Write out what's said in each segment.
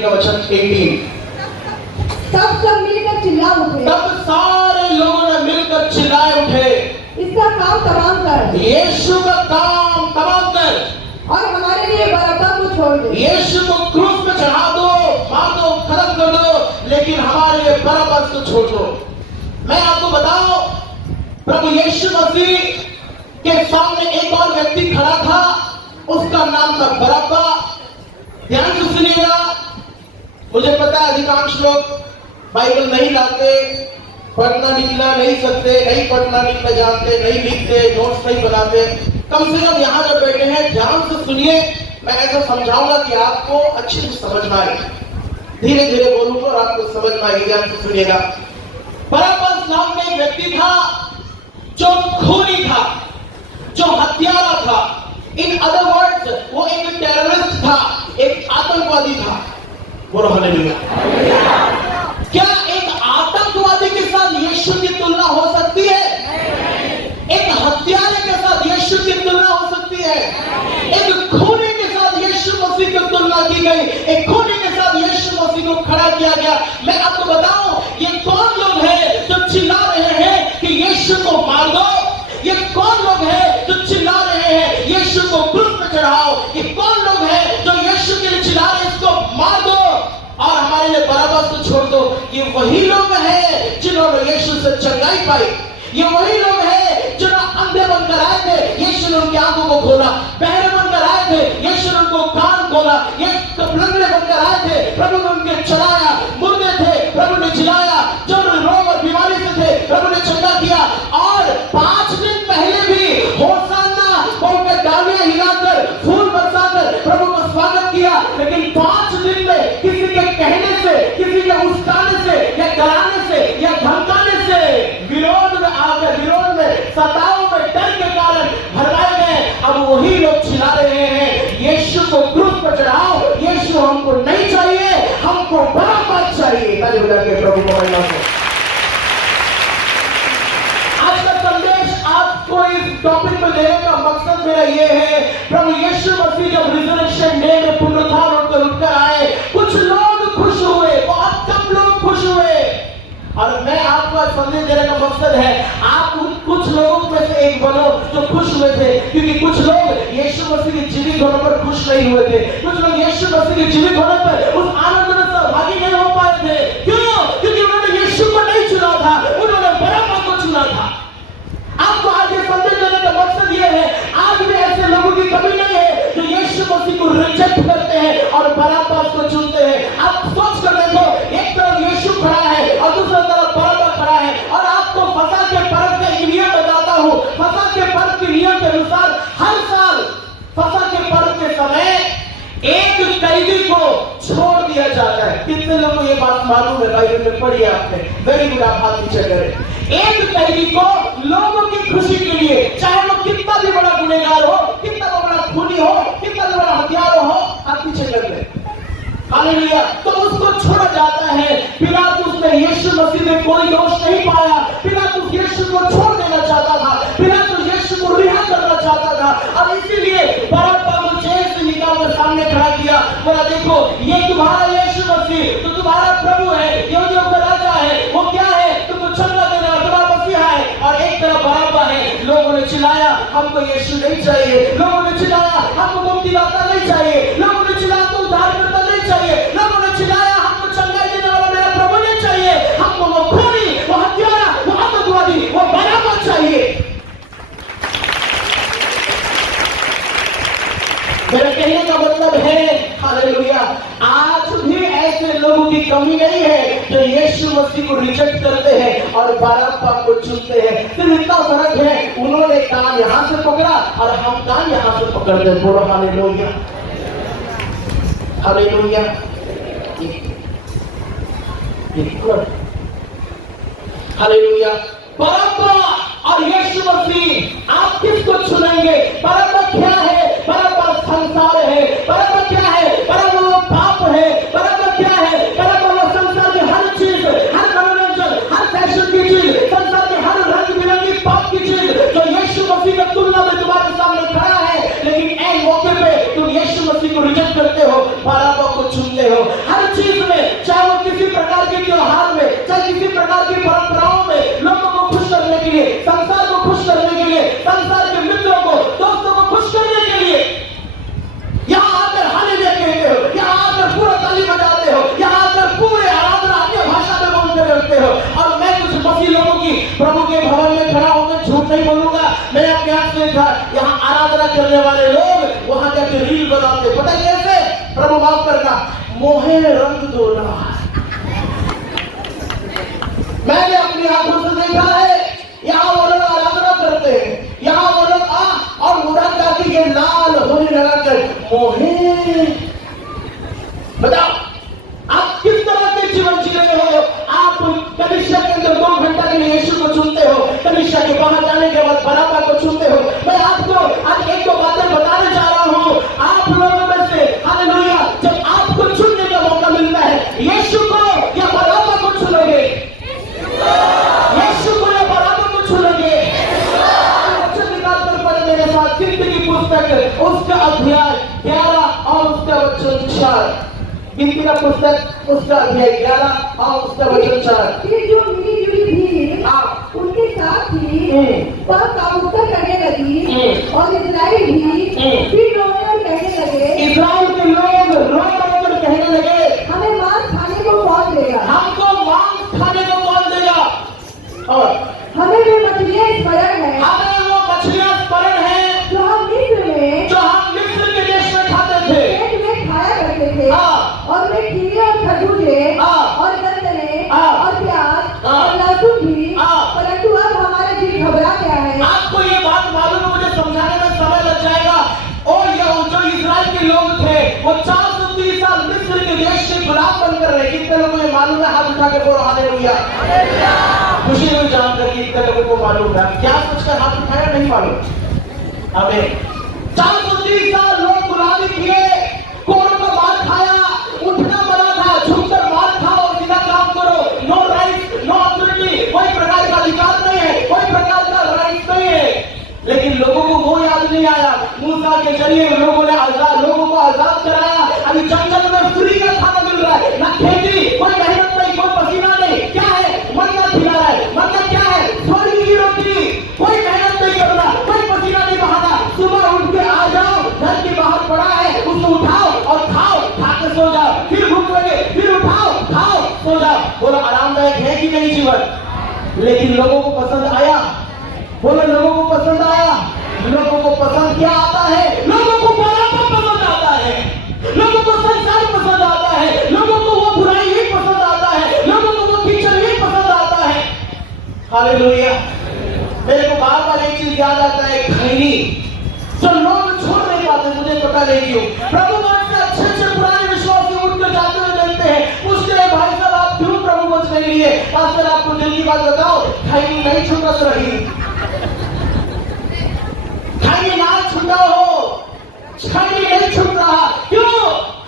का वचन 18। सब मिलकर चिल्ला उठे। तब सारे लोगों ने मिलकर चिल्लाए उठे, इसका काम तमाम कर, यीशु का काम तमाम कर, और हमारे लिए बरअब्बा को छोड़ दे। यीशु को क्रूस पे चढ़ा दो, मार दो, खत्म कर दो, लेकिन हमारे लिए बरअब्बा को छोड़ दो। मैं आपको बताऊं, प्रभु यीशु मसीह के सामने एक और व्यक्ति खड़ा था, उसका नाम था बरअब्बा। ध्यान से सुनिएगा। मुझे पता है अधिकांश लोग बाइबल नहीं लाते, पढ़ना लिखना नहीं सकते, नहीं पढ़ना लिखना जानते, नहीं लिखते, नोट्स नहीं बनाते। कम से कम यहाँ जब बैठे हैं ध्यान से सुनिए। मैं ऐसा समझाऊंगा कि आपको अच्छे से समझ में आए। धीरे धीरे बोलूंगा और आपको समझ में आएगी। ध्यान से सुनिएगा। बरअब्बा नाम का एक व्यक्ति था जो खूनी था, जो हत्यारा था। इन अदर वर्ड्स वो एक टेररिस्ट था, एक आतंकवादी था। बोलो हालेलुया। क्या एक आतंकवादी के साथ यीशु की तुलना हो सकती है? एक हत्यारे के साथ यीशु की तुलना हो सकती है? एक खूनी के साथ यीशु मसीह की तुलना की गई। एक खूनी के साथ यीशु मसीह को खड़ा किया गया। मैं आपको बताऊं, ये कौन लोग हैं जो चिल्ला रहे हैं कि यीशु को मार दो? ये कौन लोग हैं जो चिल्ला रहे हैं यीशु को क्रूस पे चढ़ाओ? ये कौन लोग हैं जो यीशु के लिए चिल्ला रहे हैं इसको मार दो और हमारे लिए बरअब्बा को छोड़ दो? ये वही लोग हैं जिन्होंने यीशु से चंगाई पाई। ये वही लोग हैं जो अंधे बनकर आए थे, यीशु ने उनकी आंखों को खोला। बहरे बनकर आए थे, यीशु ने उनको कान खोला। ये लंगड़े बनकर आए थे, प्रभु ने उनके चलाया। मुर्दे थे, प्रभु ने जिलाया। जो रोग और बीमारी से थे, प्रभु ने चंगा किया। और 5 दिन पहले भी होशाना बोलकर डालियां हिलाकर, फूल बरसाकर प्रभु का स्वागत किया। लेकिन 5 दिन में किसी के कहने से, किसी के उस्काने से या कराने से या धमकाने से विरोध में आकर, विरोध में, सताओं में, डर के कारण भरमाए गए। अब वही लोग चिल्ला रहे हैं यीशु को क्रूस पर चढ़ाओ, यीशु हमको नहीं चाहिए, हमको बरअब्बा चाहिए। हालेलुया के प्रभु को महिमा हो। आज का संदेश आपको इस टॉपिक में देने का मकसद मेरा ये है, प्रभु यीशु मसीह जब रिजरेक्शन डे में पुनरुत्थान होकर उठकर आए, कुछ लोग खुश हुए, बहुत कम लोग खुश हुए। और मैं आपको संदेश देने का मकसद है, आप कुछ लोगों में से एक बनो जो खुश हुए थे। क्योंकि कुछ लोग यीशु मसीह के जीवित होने पर खुश नहीं हुए थे। कुछ लोग यीशु मसीह के जीवित होने पर उस आनंद में सहभागी नहीं हो पाए थे। क्यों? क्योंकि उन्होंने यीशु को नहीं चुना था, उन्होंने बरअब्बा को चुना था। आपको आज ये संदेश देने का मकसद ये है, आज भी ऐसे लोगों की कमी नहीं है जो यीशु मसीह को रिजेक्ट करते हैं और बरअब्बा को चुनते हैं। आप सोच कर देखो, एक तरफ यीशु खड़ा है और दूसरी तरफ बरअब्बा खड़ा है। और आपको फसह के पर्व के नियम बताता हूं। फसह के पर्व के नियम के अनुसार हर साल फसह के पर्व के समय एक कैदी को छोड़ दिया जाता है। कितने लोगों को ये बात मालूम है? बाइबल में पढ़ी है आपने। वेरी गुड, आप हाथ पीछे करें। एक कैदी को लोगों की खुशी के लिए, चाहे वो कितना भी बड़ा गुनहगार हो, कितना भी बड़ा खूनी हो, कितना भी बड़ा हत्यारा हो, हाथ पीछे कर ले। हालेलुया। तो उसको छोड़ा जाता है। पिलातुस ने यीशु मसीह में कोई दोष नहीं पाया। पिलातुस यीशु को छोड़ देना चाहता था, पिलातुस यीशु को रिहा करना चाहता था। और इसीलिए बरअब्बा को जेल से निकालकर सामने खड़ा किया। बोला देखो, ये तुम्हारा यीशु मसीह तो तुम्हारा प्रभु है, यहूदियों का राजा है। वो क्या है? तुमको चंगा देने वाला तुम्हारा मसीहा है। और एक तरफ बरअब्बा है। लोगों ने चिल्लाया हमको यीशु नहीं चाहिए, लोगों ने चिल्लाया हमको मुक्तिदाता नहीं चाहिए, लोगों ने चिल्लाया तो उद्धारकर्ता नहीं चाहिए, लोगों ने चिल्लाया हमको चंगाई देने वाला मेरा प्रभु नहीं चाहिए, हमको वो खूनी, वो हत्यारा, वो आतंकवादी, वो बरअब्बा चाहिए। मेरा कहने का मतलब है, हालेलुया, आज भी ऐसे लोगों की कमी नहीं है जो यीशु मसीह को रिजेक्ट करते हैं और बरअब्बा को चुनते हैं। सिर्फ इतना फर्क है, उन्होंने कान यहां से पकड़ा और हम कान यहां से पकड़ते। बोलो हालेलुया, हालेलुया। हालेलुया। बरअब्बा और यीशु मसीह, आप किसको चुनेंगे? बरअब्बा क्या है? बरअब्बा संसार है। बरअब्बा क्या है? बरअब्बा वो पाप है। बरअब्बा क्या है? बरअब्बा वो संसार में हर चीज, हर मनोरंजन, हर फैशन की चीज, संसार में हर रंग बिरंगी पाप की चीज जो यीशु मसीह की तुलना में तुम्हारे सामने खड़ा है, लेकिन एक मौके पे तुम यीशु मसीह को रिजेक्ट करते हो, बरअब्बा को चुनते हो। हर प्रभु के भवन में खड़ा होकर झूठ नहीं बोलूंगा। मैं अपने आप से यहाँ आराधना करने वाले लोग वहां जाके रील बनाते, पता है कैसे? प्रभु माफ करना, मोहे रंग दोना। मैंने अपनी आंखों से देखा है, यहाँ वो लोग आराधना करते हैं, यहाँ वो लोग और उधर जाके ये लाल होने लगा कर मोहे। बताओ आप किस तरह के जीवन जी रहे हो? आप कलीसिया के अंदर 2 घंटा के लिए यीशु को चुनते हो, कलीसिया के बाहर जाने के बाद बराबर को चुनते हो। मैं आपको आज एक दो बातें बताने जा रहा हूं। आप लोगों में से हालेलुया, जब आपको चुनने का मौका मिलता है, यीशु को या बराबर को चुनोगे? यीशु को या बराबर को चुनोगे? वचन निकालकर पढ़े मेरे साथ, गिनती की पुस्तक उसका अध्याय 11 और उसका वचन 4। गिनती का पुस्तक उसका अध्याय 11 और उसका वचन 4। फिर जो मिली जुली थी उनके साथ थी वह कामुकता करने लगी और इस्राएल भी फिर रोने और कहने लगे, इस्राएल के लोग रोकर कहने लगे, हमें मांस खाने को कौन देगा? हमको मांस खाने को कौन देगा? और हमें वो मछलियाँ स्मरण है, हमें वो मछलियाँ स्मरण है जो हम मिस्र के देश में खाते थे, पेट में खाया करते थे। और वे खीरे और खरबूजे और गन्ने और प्याज और लहसुन भी, परंतु अब हमारा जी घबरा गया है। आपको ये बात मालूम है, मुझे समझाने में समय लग जाएगा। और ये जो इस्राएल के लोग थे वो 430 साल मिस्र के देश से गुलाम बनकर रहे। कितने लोगों को मालूम है? हाथ उठा के बोलो हालेलुया। खुशी हुई जानकर कि कितने लोगों को मालूम है। क्या सोचकर हाथ उठाया? नहीं मालूम। हमें 430 साल लोग गुलामी किए, कोरों का मार खाया, उठना मना था, झुककर मार खाओ, सीधा काम करो, नो राइट नो अथॉरिटी, कोई प्रकार का अधिकार नहीं है, कोई प्रकार का राइट नहीं है। लेकिन लोगों को वो याद नहीं आया, मूसा के जरिए लोगों को आजाद कराया। अभी जंगल में फ्री का खाना मिल रहा है, ना खेती, कोई मेहनत नहीं, कोई पसीना नहीं, क्या है? मन्ना खिला रहा है। मन्ना क्या है? स्वर्ग की रोटी। कोई मेहनत नहीं करना, कोई पसीना नहीं बहाना, सुबह उठ के आ जाओ, घर के बाहर पड़ा है, उसको उठाओ और खाओ, खा के सो जाओ, फिर भूख लगे, फिर उठाओ, खाओ, सो जाओ। बोलो आरामदायक है कि नहीं जीवन? लेकिन लोगों को पसंद आया? बोलो लोगों को पसंद आया? लोगों को पसंद क्या आता है? लोगों को बराबर पसंद आता है, लोगों को संसार पसंद आता है, लोगों को वो बुराई ही पसंद आता है, लोगों को वो कीचड़ ही पसंद आता है। हालेलुया। मेरे को बार बार एक चीज याद आता है, खैनी जो लोग छोड़ नहीं पाते, मुझे पता नहीं क्यों। प्रभु वचन से अच्छे पुराने विश्वासी उठकर जाते हुए देखते हैं, पूछते हैं भाई साहब आप क्यों प्रभु वचन नहीं लिए? पास्टर आपको दिल की बात बताओ, खैनी नहीं छुटक रही, खैनी ना छुटा हो, खैनी नहीं छूट रहा। क्यों?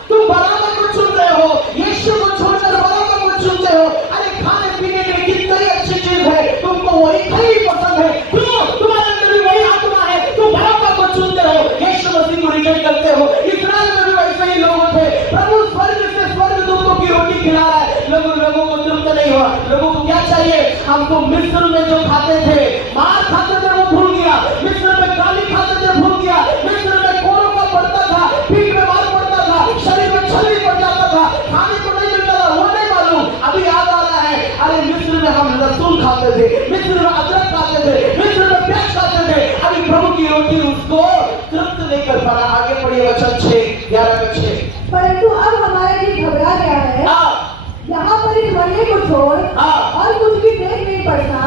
तुम बराबर को चुन रहे हो, यीशु को छोड़कर बराबर को चुनते हो। अरे खाने पीने के लिए कितनी अच्छी चीज है, तुमको वही खैनी पसंद है। क्यों? तुम्हारे अंदर भी वही आत्मा है, तुम बराबर को चुनते हो, यीशु मसीह को रिजेक्ट करते हो। इस्राएल में भी वैसे ही लोग थे। प्रभु स्वर्ग से स्वर्गदूतों की रोटी खिला रहा है, लोगों को तृप्त नहीं हुआ। लोगों को क्या चाहिए? हमको मिस्र में जो खाते थे, मार खाते थे, वो भूल गया। मिस्र में गाली खाते थे, भूल गया। मिस्र में कोरों का पड़ता था, पीठ में मार पड़ता था, शरीर में छली पड़ जाता था, खाने को नहीं मिलता था, वो नहीं मालूम। अभी याद आ रहा है, अरे मिस्र में हम लहसुन खाते थे, मिस्र में अदरक खाते थे, मिस्र में प्याज खाते थे। अभी प्रभु की रोटी उसको तृप्त नहीं कर पा रहा। आगे पढ़िए वचन 6:11-6। परंतु अब हमारा जी घबरा गया है, यहाँ पर इस मन्ने को छोड़ और कुछ भी देख नहीं पड़ता।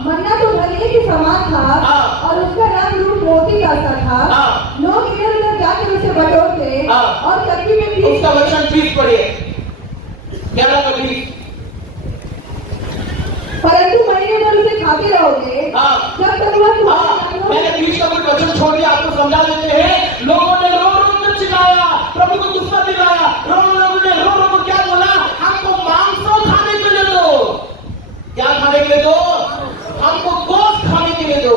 मन्ना तो भले के समान था और उसका रंग रूप मोती का सा था। लोग इधर उधर जाकर उसे बटोरते और चक्की में भी। उसका वचन 20 पढ़िए, 11-20। परंतु महीने भर उसे खाते रहोगे जब तक वह मैंने 20 का कुछ वचन छोड़ दिया, आपको समझा देते हैं। लोगों ने रो रो कर चिल्लाया, प्रभु को गुस्सा दिलाया। लोगों ने रो रो क्या बोला? हमको मांस खाने के लिए दो। क्या खाने के लिए दो? हमको गोश्त खाने के लिए दो,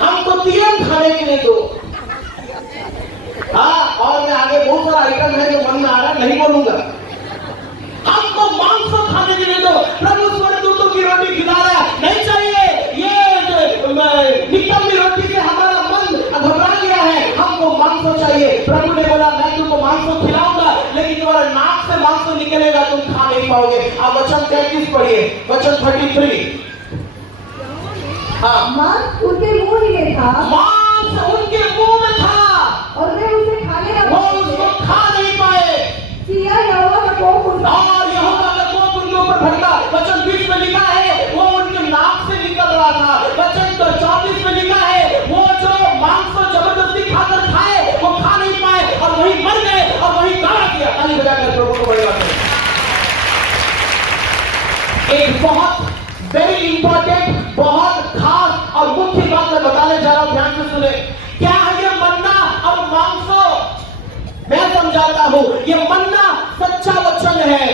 हमको तियन खाने के लिए दो। और मैं आगे बहुत सारा आइटम है जो मन में आ रहा है, नहीं बोलूंगा। हमको मांस खाने के लिए दो। प्रभु स्वर्गदूतों की रोटी खिला रहा है, नहीं चाहिए ये निकम्मी रोटी से हमारा मन घबरा गया है, हमको मांस चाहिए। प्रभु ने बोला मैं तुमको मांस खिलाऊंगा, लेकिन तुम्हारे नाक से मांस निकलेगा, तुम खा नहीं पाओगे। आप वचन 33 पढ़िए, वचन 33। हाँ, मांस उनके मुंह ही में था, मांस उनके मुंह में था और वे उसे खाने न वो पाए उसको खा नहीं पाए सिया यहोवा का कोप उन और यहोवा का कोप उनके ऊपर भड़का। वचन 20 में लिखा है वो उनके नाक से निकल रहा था। वचन 24 में लिखा है वो जो मांस को जबरदस्ती खाकर खाए वो खा नहीं पाए और वहीं मर गए और वहीं गाड़ा किया। ताली बजाकर प्रभु को बड़ी बात है। एक बहुत वेरी इंपॉर्टेंट, बहुत खास और मुख्य बात मैं बताने जा रहा हूं, ध्यान से सुने। क्या है ये मन्ना और मांसो? मैं समझाता हूं। ये मन्ना सच्चा वचन है।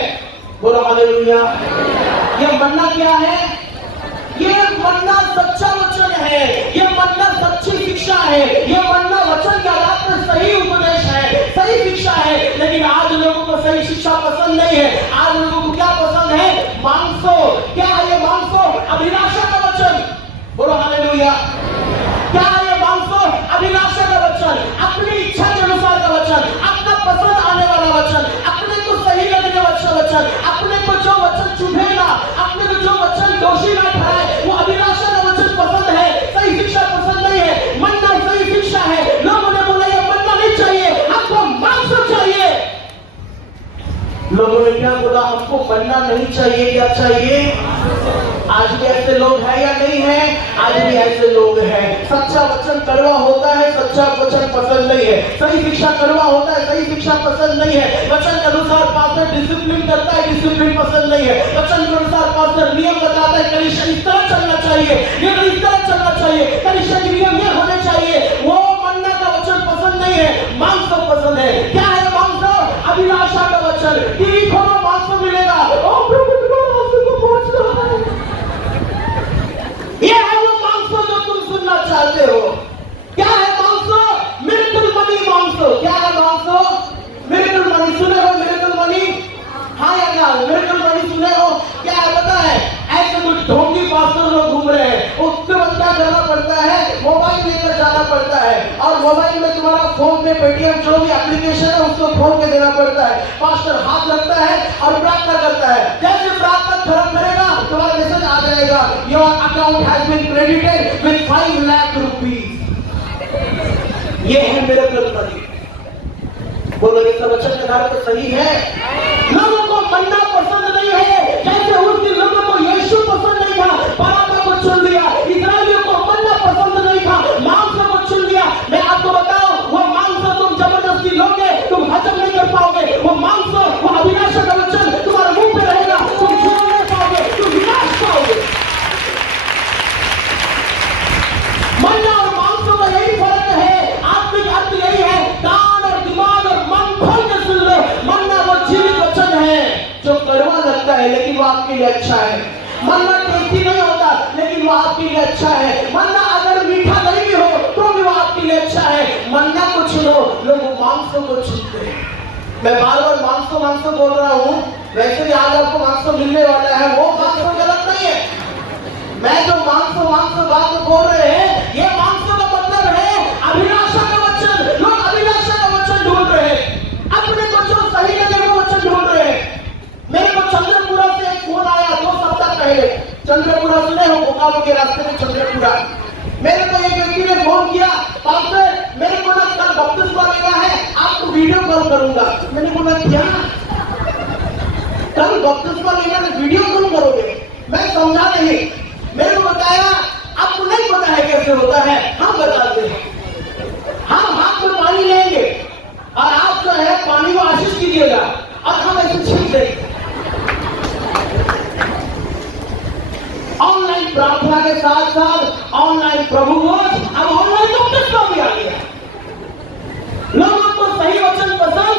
बोलो हालेलुया। ये मन्ना क्या है? ये मन्ना सच्चा वचन है। ये मन्ना सच्ची शिक्षा है। ये मन्ना वचन के आधार पर सही उपदेश है, सही शिक्षा है। लेकिन आज लोगों को सही शिक्षा पसंद नहीं है। आज लोगों को क्या पसंद है? मांसो। क्या है ये मांसो? अभिलाषा का वचन। बोलो हालेलुया। क्या है ये मांसो? अभिलाषा का वचन, अपनी इच्छा के अनुसार का वचन, अपना पसंद आने वाला वचन, अपने को सही लगने वाला वचन, अपने को जो वचन चुभेगा, अपने को जो वचन दोषी ना ठहराए, वो अभिलाषा का वचन पसंद है। सही शिक्षा पसंद नहीं है। मन्ना सही शिक्षा है। लोगों ने बोला ये मन्ना नहीं चाहिए, हमको मांसो चाहिए। लोगों ने क्या बोला? हमको मन्ना नहीं चाहिए, क्या चाहिए? आज भी ऐसे लोग हैं या नहीं है? आज भी ऐसे लोग हैं। सच्चा वचन कड़वा होता है, सच्चा वचन पसंद नहीं है। सही शिक्षा कड़वा होता है, सही शिक्षा पसंद नहीं है। वचन के अनुसार पास्टर डिसिप्लिन करता है, डिसिप्लिन पसंद नहीं है। वचन के अनुसार पास्टर नियम बताता है, कलीसिया इस तरह चलना चाहिए, ये इस तरह चलना चाहिए, कलीसिया के नियम ये होने चाहिए। वो मन्ना का वचन पसंद नहीं है, मांसो पसंद है। क्या है मांसो? अभिलाषा का वचन। टीवी खोलो, मांसो मिलेगा। ओ प्रभु पहुंच रहा है। ये है वो मांसो जो तुम सुनना चाहते हो। क्या है मांसो? मिरेकल मनी मांसो। क्या है मांसो? Miracle money. सुने हो मिरेकल मनी? हाँ या क्या? मिरेकल मनी सुने हो? क्या है पता है? ऐसे कुछ ढोंगी पास्टर लोग घूम रहे हैं। उसके बाद क्या करना पड़ता है? मोबाइल लेकर जाना पड़ता है और मोबाइल में तुम्हारा फोन पे पेटीएम जो भी एप्लीकेशन है उसको खोल के देना पड़ता है। पास्टर हाथ रखता है और प्रार्थना करता है। जैसे प्रार्थना खत्म करेगा तुम्हारा मैसेज आ जाएगा, your account has been credited with 5 lakh rupees. ये है मिरेकल मनी। बोलो ये सब वचन के आधार पर सही है? लोगों को मन्ना पसंद नहीं है। जैसे उस दिन लोगों को यीशु पसंद नहीं था, बराबर को चुन लिया। इस्राएलियों को मन्ना पसंद नहीं था, मांसो को चुन लिया। मैं आपको बताऊं, वो मांसो तुम जबरदस्ती लोगे, तुम हजम नहीं कर पाओगे। वो मांसो, वो अभिलाषा का वचन तुम्हारे मुंह पे रहेगा, तुम छोड़ नहीं पाओगे, तुम विनाश पाओगे। मन्ना और मांसो का यही फर्क है। आत्मिक अर्थ यही है। कान और दिमाग और मन खोल के सुन लो। मन्ना वो जीवित वचन है जो कड़वा लगता है लेकिन वो आपके लिए अच्छा है। मन्ना टेस्टी नहीं होता लेकिन वो आपके लिए अच्छा है। मन्ना अगर मीठा नहीं भी हो तो भी वो आपके लिए अच्छा है। मन्ना को चुनो, लोग मांसो को चुनते हैं। मैं बार बार मांसो मांसो बोल रहा हूँ, वैसे भी आज आपको मांसो मिलने वाला है। वो मांसो गलत नहीं है। मैं जो मांसो मांसो बात बोल रहे हैं, ये मांसो का मतलब है अभिलाषा का वचन। लोग अभिलाषा का वचन ढूंढ रहे हैं, अपने को जो सही लगे वो वचन ढूंढ रहे हैं। मेरे को चंद्रपुरा से एक फोन आया 2 सप्ताह पहले। चंद्रपुरा सुने हो? बोकारो के रास्ते में चंद्रपुरा। मेरे को एक व्यक्ति ने फोन किया, पास्टर मेरे को ना कल बपतिस्मा लेना है, आपको वीडियो कॉल करूंगा। मैंने बोला क्या? कल बपतिस्मा लेना है, वीडियो कॉल करोगे? मैं समझा नहीं। मेरे को बताया आपको नहीं पता है कैसे होता है, हम बताते हैं। हम हाथ में पानी लेंगे और आप जो है पानी को आशीष कीजिएगा और हम ऐसे छीन देंगे। ऑनलाइन प्रार्थना के साथ साथ ऑनलाइन प्रभु भोज, अब ऑनलाइन बपतिस्मा भी आ गया। लोगों को सही वचन पसंद,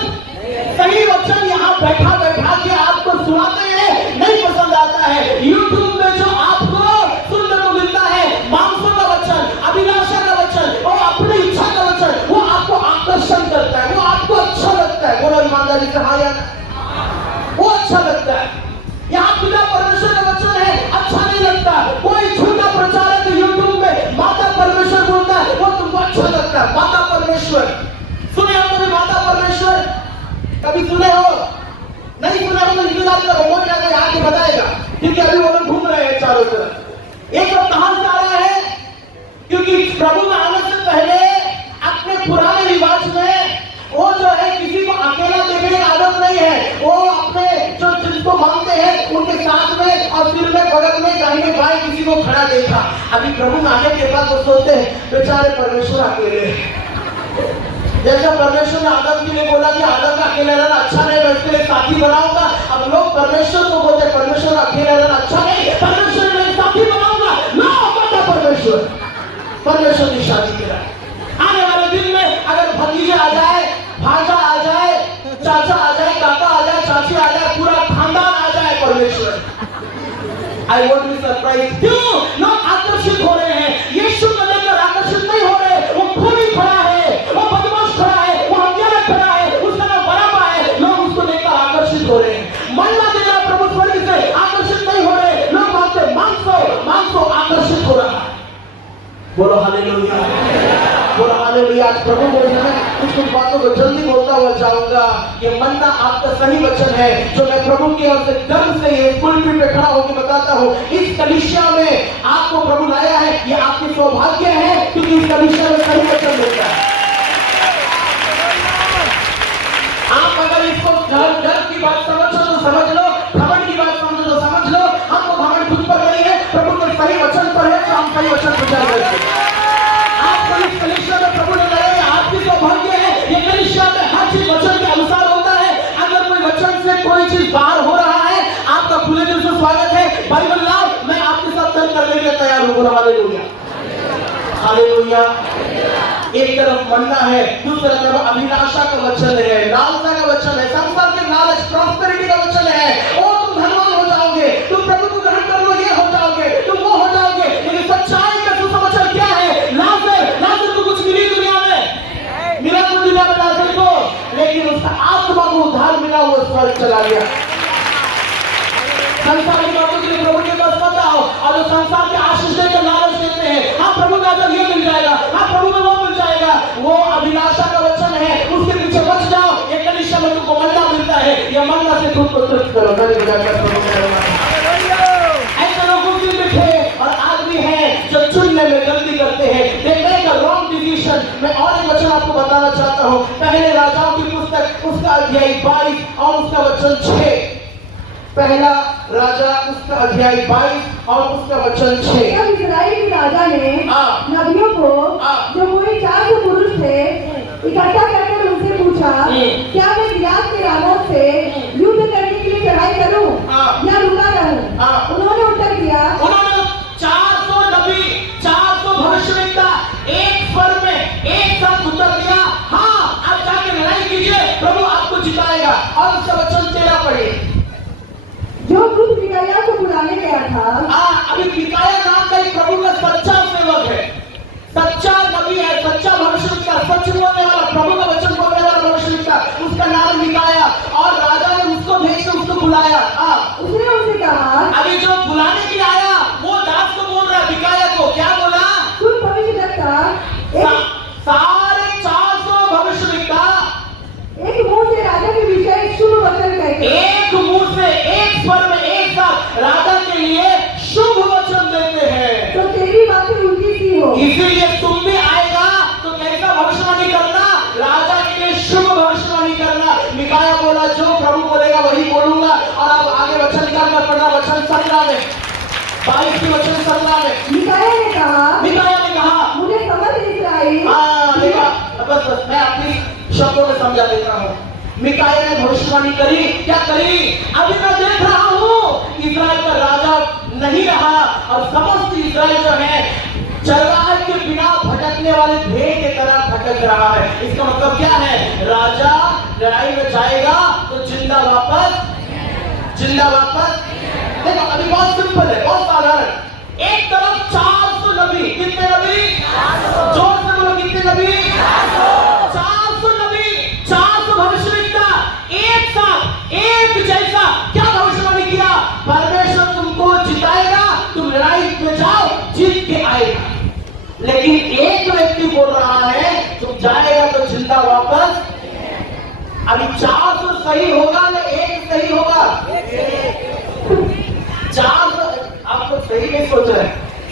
सही वचन यहाँ बैठा बैठा के आपको सुनाते हैं, नहीं पसंद आता है। यूट्यूब में जो आपको सुनने को मिलता है मांसो का वचन, अभिलाषा का वचन और अपनी इच्छा का वचन, वो आपको आकर्षण करता है, वो आपको अच्छा लगता है। बोलो ईमानदारी से हाँ या वो अच्छा लगता है। यहाँ पिता परमेश्वर का वचन है, अच्छा नहीं लगता। कोई झूठा प्रचारक यूट्यूब में माता परमेश्वर बोलता है, वो तुमको अच्छा लगता है। माता परमेश्वर सुने हो? माता परमेश्वर कभी सुने हो? नहीं सुने हो तो इंतजार करो, हो जाएगा। चारों तरफ। ये सब कहां से आ रहा है? क्योंकि प्रभु में आने से पहले अपने पुराने रिवाज में वो जो है किसी को अकेला देखने की आदत नहीं है। वो अपने जो जिसको मानते हैं उनके साथ में और सिर में बगल में दाहिने बाएं किसी को खड़ा देखा। अभी प्रभु में आने के बाद वो सोचते हैं बेचारे परमेश्वर अकेले। जैसा परमेश्वर ने आदम के लिए बोला कि आदम का अकेले रहना अच्छा नहीं, मैं इसके लिए साथी बनाऊंगा। अब लोग परमेश्वर को बोलते हैं परमेश्वर अकेले रहना अच्छा नहीं, परमेश्वर ने साथी बनाऊंगा। लो बता परमेश्वर की शादी करा। आने वाले दिन में अगर भतीजे आ जाए, भांजा आ जाए, चाचा आ जाए, काका आ जाए, चाची आ जाए, पूरा खानदान आ जाए, परमेश्वर आई वोंट बी सरप्राइज। क्यों लोग आकर्षित हो रहे हैं? यीशु को लेकर आकर्षित नहीं हो रहे। वो खूनी खड़ा है, वो बदमाश खड़ा है, वो हत्यारा खड़ा है, उसका नाम बराबा है, लोग उसको लेकर आकर्षित हो रहे हैं। मन्ना दे रहा प्रभु स्वर्ग से, आकर्षित नहीं हो रहे। लोग मानते मांसो आकर्षित हो रहा है। बोलो हालेलुया, बोलो हालेलुया। आज प्रभु बोल रहे हैं कुछ बातों को जल्दी बोलता हुआ जाऊंगा। ये मन्ना आपका सही वचन है जो मैं प्रभु की ओर से गर्व से ये पुलपिट पे खड़ा होकर बताता हूँ। इस कलीसिया में आपको प्रभु लाया है, ये आपकी सौभाग्य है क्योंकि इस कलीसिया में सही वचन मिलता है। आप अगर इसको गर्व की बात समझो तो समझ लो, घमंड की बात समझो तो समझ लो। हमको घमंड खुद पर नहीं है, प्रभु के सही वचन पर है तो हम सही वचन प्रचार करते हैं। आपको इस कलीसिया में प्रभु ने लगाया, आपकी सौभाग्य है। ये कलीसिया में हर चीज वचन के अनुसार होता है। अगर कोई वचन से कोई चीज बाहर हो रहा है, आपका खुले दिल से स्वागत है। बाइबल लाओ, मैं आपके साथ तर्क करने के लिए तैयार हूँ। Hallelujah, hallelujah. एक तरफ मन्ना है, दूसरी तरफ अभिलाषा का वचन है, लालसा का वचन है, संसार के लालच, प्रॉस्पेरिटी का वचन है। ओ तुम धनवान हो जाओगे, तुम प्रभु को ग्रहण कर लो, ये हो जाओगे, तुम वो हो जाओगे। लेकिन सच्चाई का सुसमाचार क्या है? लाजर को कुछ मिली दुनिया में, मिला तो दुनिया में लाजर को, लेकिन उसका आत्मा को उद्धार मिला, वो स्वर्ग चला गया। संसार की बातों के लिए प्रभु के पास मत आओ और जो संसार के आशीष देकर लालच देते हैं, हाँ प्रभु का जब ये मिल जाएगा, हाँ प्रभु में वो मिल जाएगा, वो अभिलाषा का वचन है, उसके पीछे बच जाओ। एक कलीसिया में तुमको मन्ना मिलता है, ये मन्ना से खुद को तृप्त करो। ऐसे लोगों की मिठे और आदमी हैं जो चुनने में गलती करते हैं, they make a wrong decision। मैं और एक वचन आपको बताना चाहता हूँ, पहले राजाओं की पुस्तक उसका अध्याय 22 और उसका वचन 6। पहला राजा उसका अध्याय 22 और उसका वचन 6। तब इस्राएल के राजा ने नबियों को जो पूरे 400 पुरुष थे इकट्ठा करके उनसे पूछा, क्या मैं गिलाद के रामोत से युद्ध करने के लिए चढ़ाई करूं या रुका रहूं? उन्होंने उत्तर दिया, उन्होंने 400 नबी, 400 भविष्यवक्ता एक स्वर में एक साथ उत्तर दिया, हाँ आप जाके लड़ाई कीजिए, प्रभु आपको जिताएगा। और उसका वचन 13 पढ़िए। जो दूत मिकाया को बुलाने गया था, अभी मिकाया नाम का एक प्रभु का सच्चा सेवक है, सच्चा नबी है, सच्चा भविष्यवक्ता, सच बोलने वाला, प्रभु का वचन बोलने वाला भविष्यवक्ता, उसका नाम मिकाया। और राजा ने उसको भेज के उसको बुलाया। उसने उनसे कहा, अभी जो बुलाने के लिए आया वो दास को बोल रहा है, मिकाया को क्या बोला? सुन भविष्यवक्ता, सारे 400 भविष्यवक्ता एक मुंह से राजा के विषय शुभ वचन कहते, एक मुंह से एक स्वर में एक साथ राजा के लिए शुभ वचन देते हैं। तो तेरी बातें उनकी सी हो, इसीलिए तुम भी आएगा तो कैसा भविष्यवाणी करना? राजा के लिए शुभ भविष्यवाणी करना। मिकाया बोला जो प्रभु बोलेगा वही बोलूंगा। और अब आगे वचन निकाल कर पढ़ना, वचन 17 में, 22 की वचन 17 में। मिकाया ने कहा, मुझे समझ इस्राएल। बस मैं अपनी शब्दों में समझा देता हूँ। मिकाया ने भविष्यवाणी करी, क्या करी? अभी मैं देख रहा हूँ इस्राएल का राजा नहीं रहा और समस्त इस्राएल जो है चरवाहे के बिना भटकने वाले भेड़ की तरह भटक रहा है। इसका मतलब क्या है? राजा लड़ाई में जाएगा तो जिंदा वापस। देखो अभी बहुत सिंपल है, बहुत साधारण। एक तरफ 400 नबी, कितने नबी? जोर से बोलो, कितने नबी? 400 नबी, 400 भविष्यवक्ता एक साथ एक जैसा क्या भविष्यवाणी किया? परमेश्वर तुमको जिताएगा, तुम लड़ाई में जाओ, जीत के आएगा। लेकिन एक व्यक्ति बोल रहा है तुम जाएगा तो जिंदा वापस। अभी 400 सही होगा ना एक सही होगा? 400 आपको सही नहीं सोच रहे,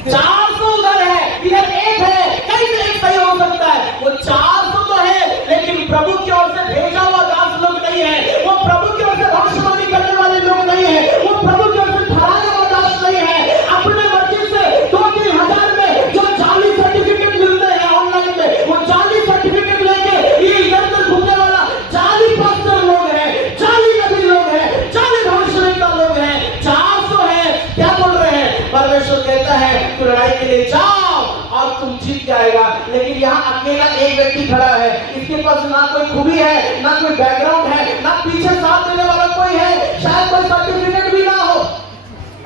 400 उधर है, इधर 1 है, कैसे एक सही हो सकता है? वो 400 तो है, लेकिन प्रभु की ओर से भेजा हुआ दास लोग नहीं है, वो प्रभु की ओर से भविष्यवाणी करने वाले लोग नहीं है, वो प्रभु की ओर से ठहराया हुआ दास नहीं है। अपने मर्जी से 2-3 हजार में जो जाली सर्टिफिकेट मिलते हैं ऑनलाइन में, वो जाली सर्टिफिकेट लेके ये इधर घूमने वाला जाली पास्टर लोग हैं, जाली नबी लोग हैं, जाली भविष्यवक्ता लोग हैं। 400 है, क्या बोल रहे हैं? परमेश्वर कहता है तू लड़ाई के लिए जाओ और तुम जीत जाएगा। लेकिन यहाँ अकेला एक व्यक्ति खड़ा है, इसके पास ना कोई खूबी है, ना कोई बैकग्राउंड है, ना पीछे साथ देने वाला कोई है, शायद कोई सर्टिफिकेट भी ना हो।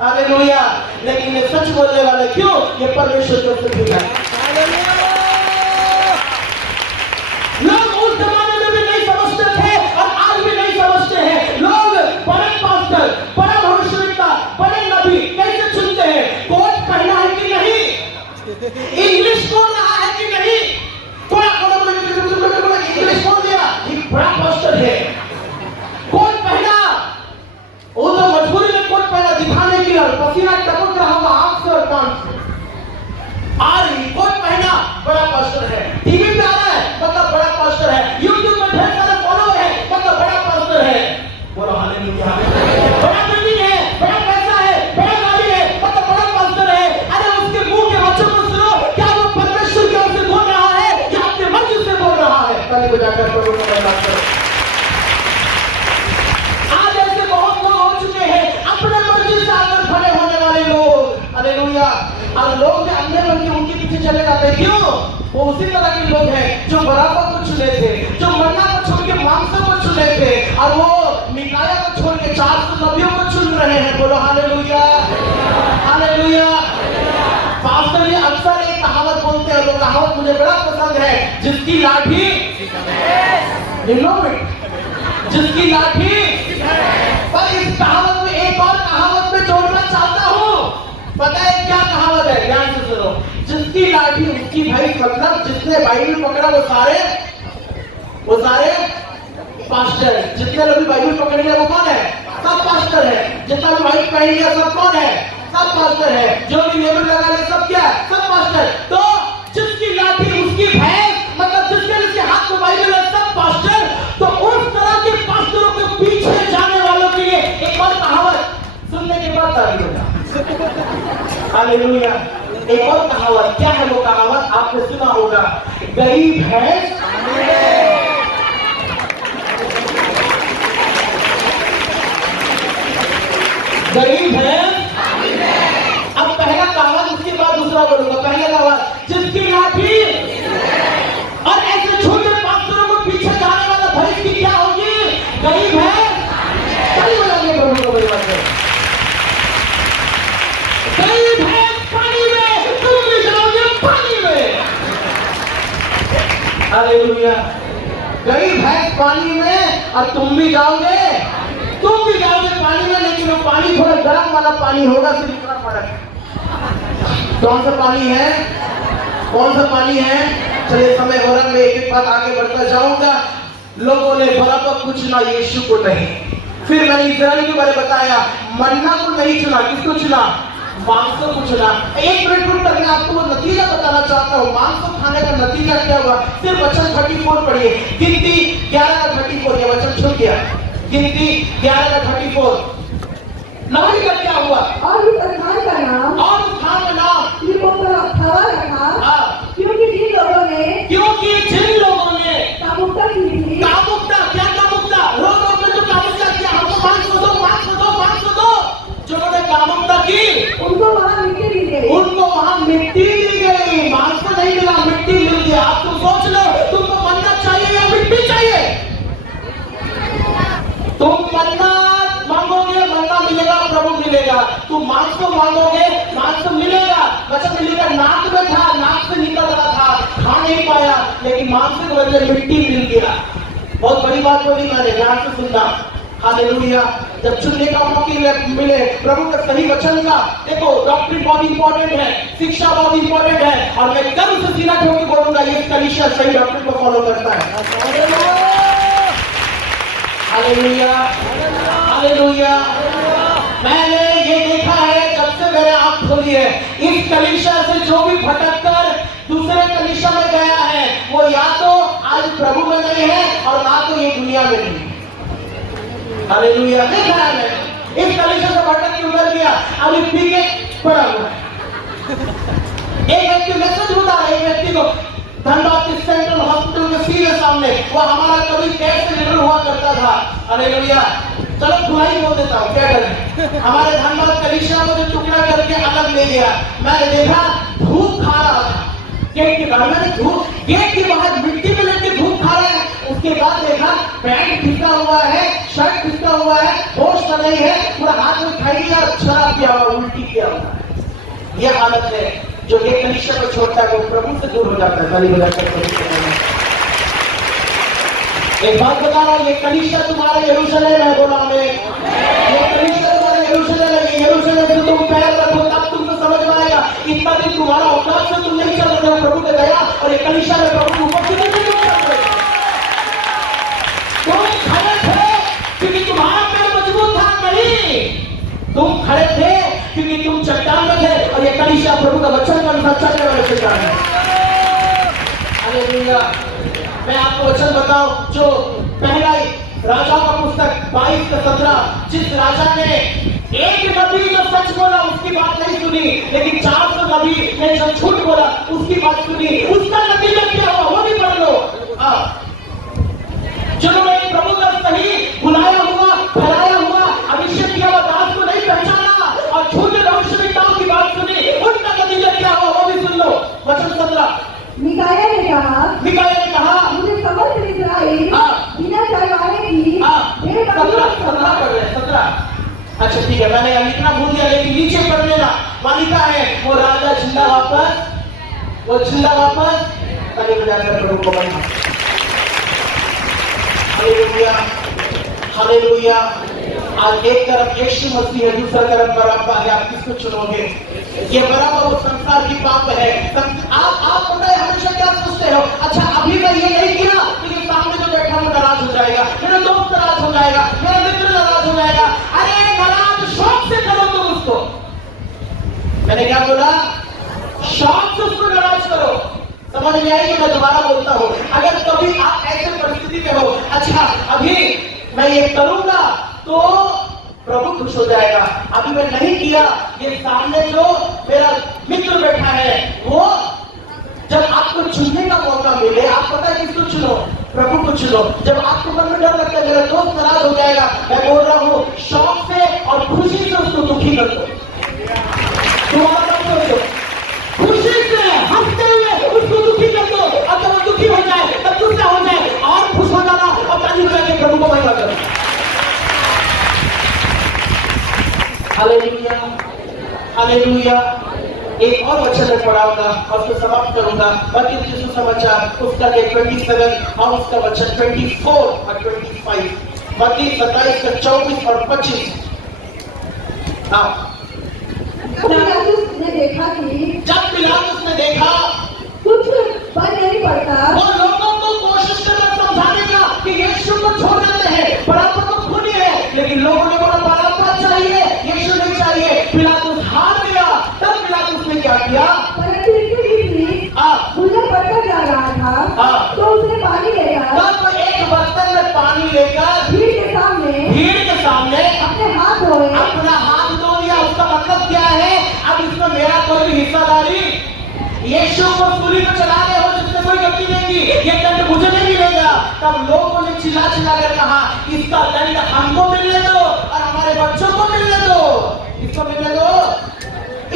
हालेलुया। लेकिन ये सच बोलने वाले क्यों? ये परमेश्वर की ओर से है। लोग उस जमाने में भी नहीं समझते थे और आज भी नहीं समझते हैं। लोग बड़े पास्टर, बड़ा भविष्यवक्ता, बड़े नबी कैसे चुनते हैं? कोट पहना है कि नहीं, इंग्लिश बोल रहा है कि नहीं, इंग्लिश बोल दिया, ये बड़ा पास्टर है। कोट पहना, वो तो मजबूरी में कोट पहना दिखाने के लिए, पसीना टपक रहा होगा आंख से और कान से, और कोट पहना, बड़ा पास्टर है। टीवी पे आ रहा है, मतलब बड़ा पास्टर है। यूट्यूब में ढेर सारे फॉलोअर है, मतलब बड़ा पास्टर है। बोलो हालेलुया। बड़ा बिल्डिंग है, बड़ा पैसा है, बड़ा गाड़ी है, मतलब बड़ा पास्टर है। अरे उसके मुंह के वचन को सुनो, क्या वो परमेश्वर की ओर से बोल रहा है या अपने मर्जी से बोल रहा है? पहले को जाकर प्रभु को धन्यवाद करो। आज ऐसे बहुत लोग हो चुके हैं, अपने मर्जी से आकर खड़े होने वाले लोग। हालेलुया। और लोग जो अंधे बन के उनके पीछे चले जाते हैं, क्यों? वो उसी तरह के लोग हैं जो बराबर को चुने थे, जो मन्ना को छोड़ के मांस को चुने थे, और वो मिकाया को छोड़ के 400 नबियों को चुन रहे हैं। बोलो हालेलुया, हालेलुया। पास्टर ये अक्सर एक कहावत बोलते हैं, वो कहावत मुझे बड़ा पसंद है, जिसकी लाठी जिसकी लाठी। पर इस कहावत में एक और कहावत में जोड़ना चाहता हूँ। पता है क्या कहावत है? ध्यान से सुनो। जिसकी लाठी उसकी भाई, मतलब जिसने बाइबल पकड़ा वो सारे पास्टर। जितने लोग बाइबल पकड़ेंगे वो कौन है? सब पास्टर है। जितना भी बाइबल पढ़ लिया सब कौन है? सब पास्टर है। जो भी लेबल लगा ले सब क्या है? सब पास्टर। तो जिसकी लाठी उसकी भैंस, मतलब जिसके हाथ में बाइबल है सब पास्टर। तो उस तरह के पास्टरों के पीछे जाने वालों के लिए एक और कहावत सुनने के बाद तारीफ होगा। हालेलुया। एक और कहावत, क्या है वो कहावत? आपने सुना होगा, गरीब है गरीब है। अब पहला कहावत, उसके बाद दूसरा बोलूंगा। पहला कहावत, जिसकी लाठी, और ऐसे छोटे पास्टरों को पीछे जाने वाला भैंस की क्या होगी? गरीब है। कई बोलेंगे प्रभु को बड़ी बात है। गरीब है पानी में, तुम भी जाओगे पानी में। हालेलुया। गरीब है पानी में और तुम भी जाओगे पानी में, लेकिन वो पानी थोड़ा गर्म वाला पानी होगा। सिर्फ इतना फर्क है। कौन सा पानी है? कौन सा पानी है? चलिए समय हो रहा है, मैं एक बात आगे बढ़ता जाऊंगा। लोगों ने बराबर को चुना, यीशु को नहीं। फिर मैंने इस्राएल के बारे में बताया, मन्ना को नहीं चुना, किसको चुना? मांस को चुना। एक मिनट रुक कर मैं आपको वो नतीजा बताना चाहता हूँ। मांस को खाने का नतीजा क्या हुआ? सिर्फ वचन 34 पढ़िए। गिनती 11:34, ये वचन छूट गया। गिनती 11:34। नबी का क्या हुआ? और उस स्थान का नाम लिपोत्थवा रखा, क्योंकि जिन लोगों ने कामुकता की थी। कामुकता, क्या कामुकता? लोगों ने जो कामुकता किया, हमको मांस दो। जिन्होंने कामुकता की, उनको वहाँ मिट्टी दी गई। मांस को नहीं मिला, मिट्टी मिल गया। आप तुम सोच लो, तुमको मन्ना चाहिए या मिट्टी चाहिए? तुम मन्ना मांगोगे, मन्ना मिलेगा, प्रभु मिलेगा। तुम मांस को मांगोगे, मांस को मिलेगा। वचन मिलेगा, नाक में था, नाक से निकल रहा था, खा नहीं पाया, लेकिन मांस के बदले मिट्टी मिल गया। बहुत बड़ी बात बोली मैंने, ध्यान से सुनना। हालेलुया। जब चुनने का मौका मिले प्रभु का सही वचन का, देखो डॉक्ट्रिन बहुत इंपॉर्टेंट है, शिक्षा बहुत इंपॉर्टेंट है, और मैं गर्व से सीना ठोक के बोलूंगा ये कलीसिया सही डॉक्ट्रिन को फॉलो करता है। Hallelujah, hallelujah. मैंने ये देखा है, जब से मेरे आंख खुले जरूरी है। इस कलीसिया से जो भी भटक कर दूसरे कलीसिया में गया है वो या तो आज प्रभु में नहीं है और ना तो ये दुनिया में नहीं है। हालेलुया। देखा है मैंने इस कलीसिया से भटक के उधर गया, अभी पी के पड़ा हुआ है। एक व्यक्ति मैसेज बता रहा है, एक व्यक्ति को धनबाद के सेंट्रल हॉस्पिटल के सीधे सामने, वो हमारा कभी कैसे लीडर हुआ करता था। हालेलुया। चलो बुराई बोल देता हूँ, क्या करें। हमारे धनबाद कलीसिया को जो टुकड़ा करके अलग ले गया, मैंने देखा धूप खा रहा था गेट के बाहर, मैंने धूप गेट के बाहर मिट्टी में लेके धूप खा रहा है। उसके बाद देखा पैंट फिसका हुआ है, शर्ट फिसका हुआ है, होश तो नहीं है, पूरा हाथ में खाई लिया, शराब पिया हुआ, उल्टी किया हुआ है। यह हालत है जो ये कलीसिया को छोड़ता है वो प्रभु से दूर हो जाता है। एक बात बता रहा हूं, ये कलीसिया तुम्हारा यरूशलेम है। बोला मैं, ये कलीसिया तुम्हारा यरूशलेम है। यरूशलेम से तुम पैर रखो तब तुमको समझ में आएगा। इतना दिन तुम्हारा औकात से तुम नहीं चल रहे हो प्रभु के दया, और ये कलीसिया में प्रभु को उपस्थिति से तुम चल रहे हो। तुम खड़े थे क्योंकि तुम्हारा पैर मजबूत था, नहीं तुम खड़े थे क्योंकि तुम चट्टान में थे, और ये कलीसिया प्रभु का वचन का अनुसार चलने वाले चट्टान है। हालेलुया। मैं आपको वचन बताऊं, जो पहला राजा का पुस्तक 22:17, जिस राजा ने एक नबी जो सच बोला उसकी बात नहीं सुनी, लेकिन 400 नबी ने जो झूठ बोला उसकी बात सुनी, उसका नतीजा क्या हुआ वो भी पढ़ लो। चलो मैं प्रभु का सही बुलाया हुआ, फैलाया हुआ, अभिषेक किया हुआ दास को नहीं पहचाना और झूठे भविष्यवक्ताओं की बात सुनी, उनका नतीजा क्या हुआ वो भी सुन लो। वचन 17, मिकाया ने कहा मुझे समस्त इस्राएल बिना चरवाहे की 17। अच्छा ठीक है, मैंने लिखना भूल गया, लेकिन नीचे पढ़ लेना। वहां लिखा है वो राजा जिंदा वापस, वो जिंदा वापस ताली बजाकर प्रभु को मना। Hallelujah, hallelujah. आज एक तरफ यीशु मसीह है, दूसरा तरफ बरअब्बा है, आप किसको चुनोगे? ये बरअब्बा वो संसार की पाप है। आप पता है हमेशा क्या सोचते हो, अच्छा अभी मैं ये नहीं किया लेकिन सामने जो बैठा हूं नाराज हो जाएगा, मेरा दोस्त नाराज हो जाएगा, मेरा मित्र नाराज हो जाएगा। अरे नाराज शौक से करो तुम उसको। मैंने क्या बोला? शौक से उसको नाराज करो। समझ में आई कि मैं दोबारा बोलता हूं, अगर कभी आप ऐसे परिस्थिति में हो, अच्छा अभी मैं ये करूंगा तो प्रभु खुश हो जाएगा, अभी मैं नहीं किया, ये सामने जो मेरा मित्र बैठा है वो, जब आपको चुनने का मौका मिले, आप पता है किसको चुनो? प्रभु को चुनो। जब आपको मन में डर लगता है मेरा दोस्त नाराज हो जाएगा, मैं बोल रहा हूं शौक से और खुशी से उसको दुखी कर दो। तुम्हारा सोचो, खुशी से हंसते हुए उसको दुखी कर दो, अब जब वो दुखी हो जाए तब गुस्सा हो जाए और खुश हो जाना और ताली बजा के प्रभु को महिमा करो। Hallelujah, hallelujah. एक और वचन में पढ़ाऊंगा और उसको समाप्त करूंगा। मत्ती यीशु समाचार उसका 27 और उसका वचन 24 और 25। मत्ती 27:24 और 25। पिलातुस ने देखा कि जब पिलातुस ने देखा कुछ बन नहीं पड़ता, वो लोगों को कोशिश कर रहा समझाने का कि यीशु को छोड़ देते हैं, बराबर तो खूनी है, लेकिन लोगों ने बोला बराबर चाहिए, यीशु नहीं चाहिए। पिलातुस हार गया। तब पिलातुस ने क्या किया? परंतु इसके बीच गुल्लक बढ़कर जा रहा था, तो उसने पानी लेकर, तब एक बर्तन में पानी लेकर भीड़ के सामने अपने हाथ धोए, अपना हाथ धो लिया। उसका मतलब क्या है? अब इसमें मेरा कोई भी हिस्सादारी, यीशु को सूली पर चढ़ाने हो जिसमें कोई गलती नहीं की, ये दंड मुझे नहीं मिलेगा। तब लोगों ने चिल्ला चिल्ला कर कहा इसका दंड हमको मिलने दो और हमारे बच्चों को मिलने दो। इसको मिलने दो,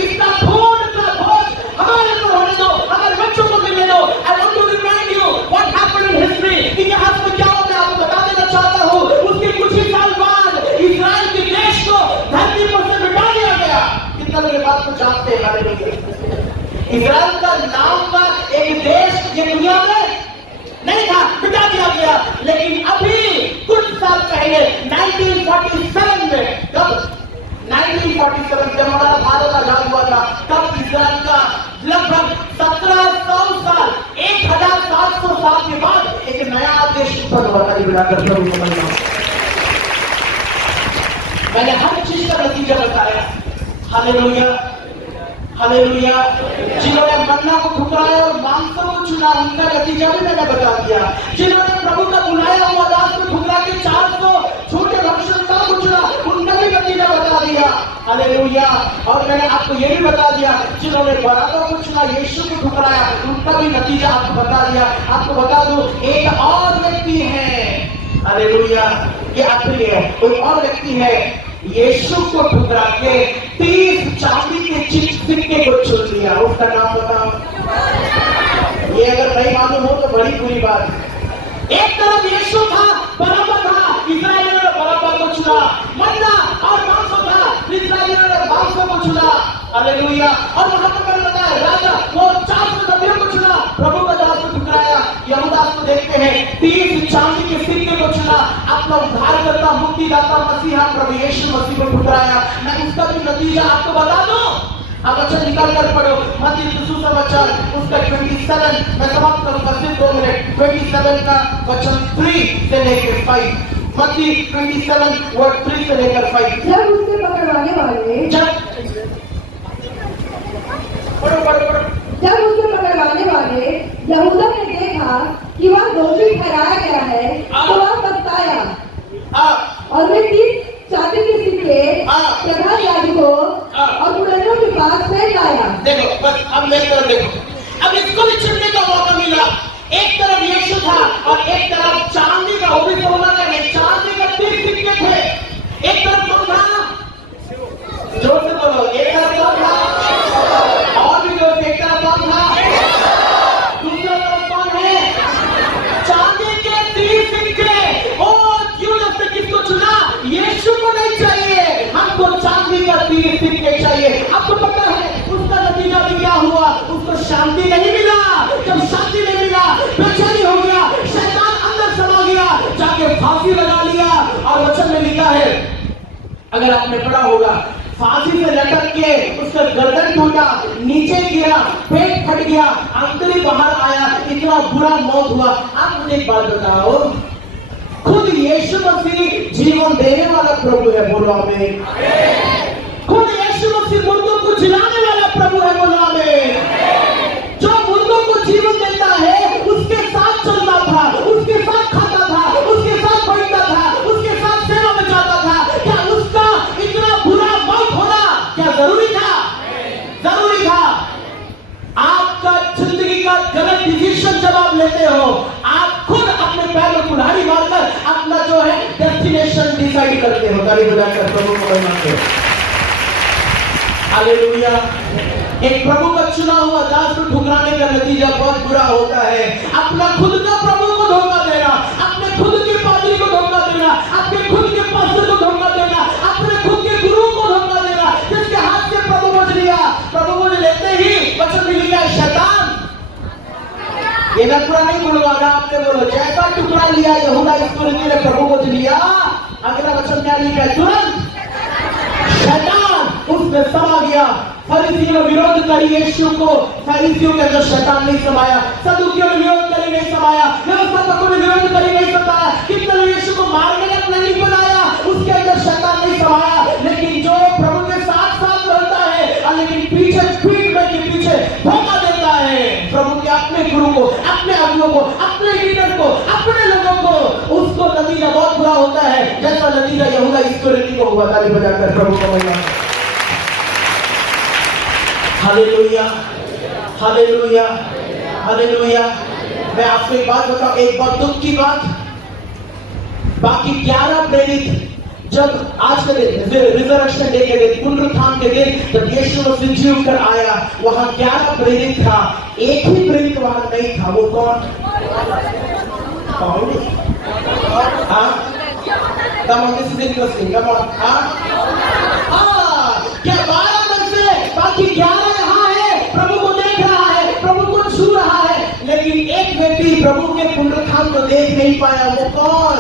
इसका खून का भोज हमारे को होने दो, हमारे बच्चों को मिलने दो। I want to remind you what happened in history. इतिहास में क्या होता है आपको बता देना चाहता हूँ। उसके कुछ ही साल बाद इस्राएल के देश को धरती पर से मिटा दिया गया। कितना मेरे बात को जानते हैं? हालेलुया। इस्राएल का नाम का एक देश ये दुनिया में नहीं था, मिटा दिया गया। लेकिन अभी कुछ साल पहले 1947 में, कब 1947 जब हमारा भारत आजाद हुआ था, तब इस्राएल का लगभग 1700 साल, 1700 साल के बाद एक नया देश उत्पन्न हुआ था। मैंने हर चीज का नतीजा बताया। हालेलुया। हालेलुया। जिन्होंने मन्ना को ठुकराया और मांसों को चुना, उनका नतीजा भी मैंने बता दिया। जिन्होंने प्रभु का बुलाया हुआ दास को ठुकरा के 400 छोटे भक्ष्यवक्ताओं को चुना, उनका भी नतीजा बता दिया। हालेलुया। और मैंने आपको ये भी बता दिया, जिन्होंने बराबर को चुना, यीशु को ठुकराया, उनका भी नतीजा आपको बता दिया। आपको बता दूं, एक और व्यक्ति है, हालेलुया, ये आखिरी है, कोई और व्यक्ति है, यीशु को ठुकरा के 30 चांदी के सिक्के को चुन लिया। उसका नाम बताओ। ये अगर नहीं मालूम हो तो बड़ी बुरी बात है। एक तरफ यीशु था, बराबर था, इस्राएलियों ने बराबर को चुना। मन्ना और मांसो था, इस्राएलियों ने मांसो को चुना। हालेलुया। और वहां पर मैंने बताया, राजा वो 400 नबियों को चुना, प्रभु का दास को ठुकराया। यहूदा को देखते हैं, 30 चांदी के सिक्के को चुना, अपना उद्धारकर्ता, मुक्तिदाता मसीहा प्रभु यीशु मसीह को ठुकराया। मैं उसका भी नतीजा आपको बता दूं। आप वचन निकाल कर पढ़ो, मत्ती सुसमाचार उसका 27, मैं समाप्त करूंगा सिर्फ 2 मिनट। 27 का वचन 3 से लेकर 5, मत्ती 27 वर्ड 3 से लेकर 5। जब उसके पकड़वाने वाले यहूदा ने देखा कि वह दोषी ठहराया गया है, तो वह पछताया और वे 30 चांदी के सिक्के प्रधान याजकों और पुरोहितों के पास से लाया। देखो बस अब मेरी तरफ देखो, अब इसको भी चुनने का मौका मिला। एक तरफ यीशु था और एक तरफ चांदी का, वो भी सोना का नहीं, चांदी का 30 सिक्के थे। एक तरफ कौन था? जोर से बोलो। एक तरफ कौन था? और भी जोर से। एक तरफ कौन था? दूसरा तरफ कौन है? चांदी के 30 सिक्के। ओ क्यों उसने किसको चुना? यीशु को नहीं चाहिए, हमको चांदी का 30 सिक्के चाहिए। आपको पता है उसका नतीजा भी क्या हुआ? उसको शांति नहीं मिला। जब शांति नहीं मिला, बेचैनी हो गया, शैतान अंदर समा गया, जाके फांसी लगा लिया। और वचन में लिखा है, अगर आपने पढ़ा होगा, फांसी से लटक के उसका गर्दन टूटा, नीचे गिरा, पेट फट गया, आंतरी बाहर आया, इतना बुरा मौत हुआ। आप मुझे एक बात बताओ, खुद यीशु मसीह जीवन देने वाला प्रभु है, बोलो आमीन। खुद यीशु मसीह मुर्दों को जिलाने वाला प्रभु है, बोलो आमीन। जो मुर्दों को जीवन देता है, उसके साथ चलता था, उसके साथ खाता था, उसके साथ बैठता था, उसके साथ सेवा में जाता था। क्या उसका इतना बुरा मौत होना क्या जरूरी था? जरूरी था। आपका जिंदगी का गलत डिसीजन जब आप लेते हो, आप खुद अपने पैर में कुल्हाड़ी मारकर अपना जो है डेस्टिनेशन डिसाइड करते हो। ताली बजाकर प्रभु को मानते हो। हालेलुया। एक प्रभु का चुना हुआ दास को ठुकराने का नतीजा बहुत बुरा होता है। अपना खुद का प्रभु को धोखा देना, अपने खुद के पादरी को धोखा देना, अपने खुद के पास्टर को धोखा देना, अपने खुद के गुरु को धोखा देना, जिसके हाथ से प्रभु बोझ लिया। प्रभु बोझ लेते ही वचन में लिखा है, शैतान, ये मैं पूरा नहीं बोलूंगा, आपने बोलो, जैसा टुकड़ा लिया यहूदा इस्करियोती ने प्रभु बोझ लिया, अगला वचन क्या लिखा है? तुरंत शैतान उसमें समा गया। फरीसियों ने विरोध करी यीशु को, फरीसियों के अंदर शैतान नहीं समाया। सदूकियों ने विरोध करी, नहीं समाया। व्यवस्थापकों ने विरोध करी, नहीं समाया। कितने यीशु को मारने का प्लानिंग बनाया, उसके अंदर शैतान नहीं समाया। लेकिन जो प्रभु के साथ साथ रहता है, लेकिन पीछे पीठ के पीछे धोखा देता है प्रभु के अपने गुरु को, अपने अगुओं को, अपने लीडर को, अपने लोगों को, उसको नतीजा बहुत बुरा होता है, जैसा नतीजा यहूदा इस्करियोती को हुआ। ताली बजाकर प्रभु को महिमा। Hallelujah, hallelujah, hallelujah. मैं आपको एक बात बताऊं, एक बहुत दुख की बात, बाकी 11 प्रेरित जब आज के दिन रिजर्वेशन डे के दिन, पुनरुत्थान के दिन, जब यीशु मसीह जी उठकर आया, वहां 11 प्रेरित था, एक ही प्रेरित वहां नहीं था। वो कौन? पाउलुस। हाँ, क्या 12 में से बाकी 11 यहाँ है, प्रभु को देख रहा है, प्रभु को छू रहा है, लेकिन एक व्यक्ति प्रभु के पुनरुत्थान को देख नहीं पाया। वो कौन?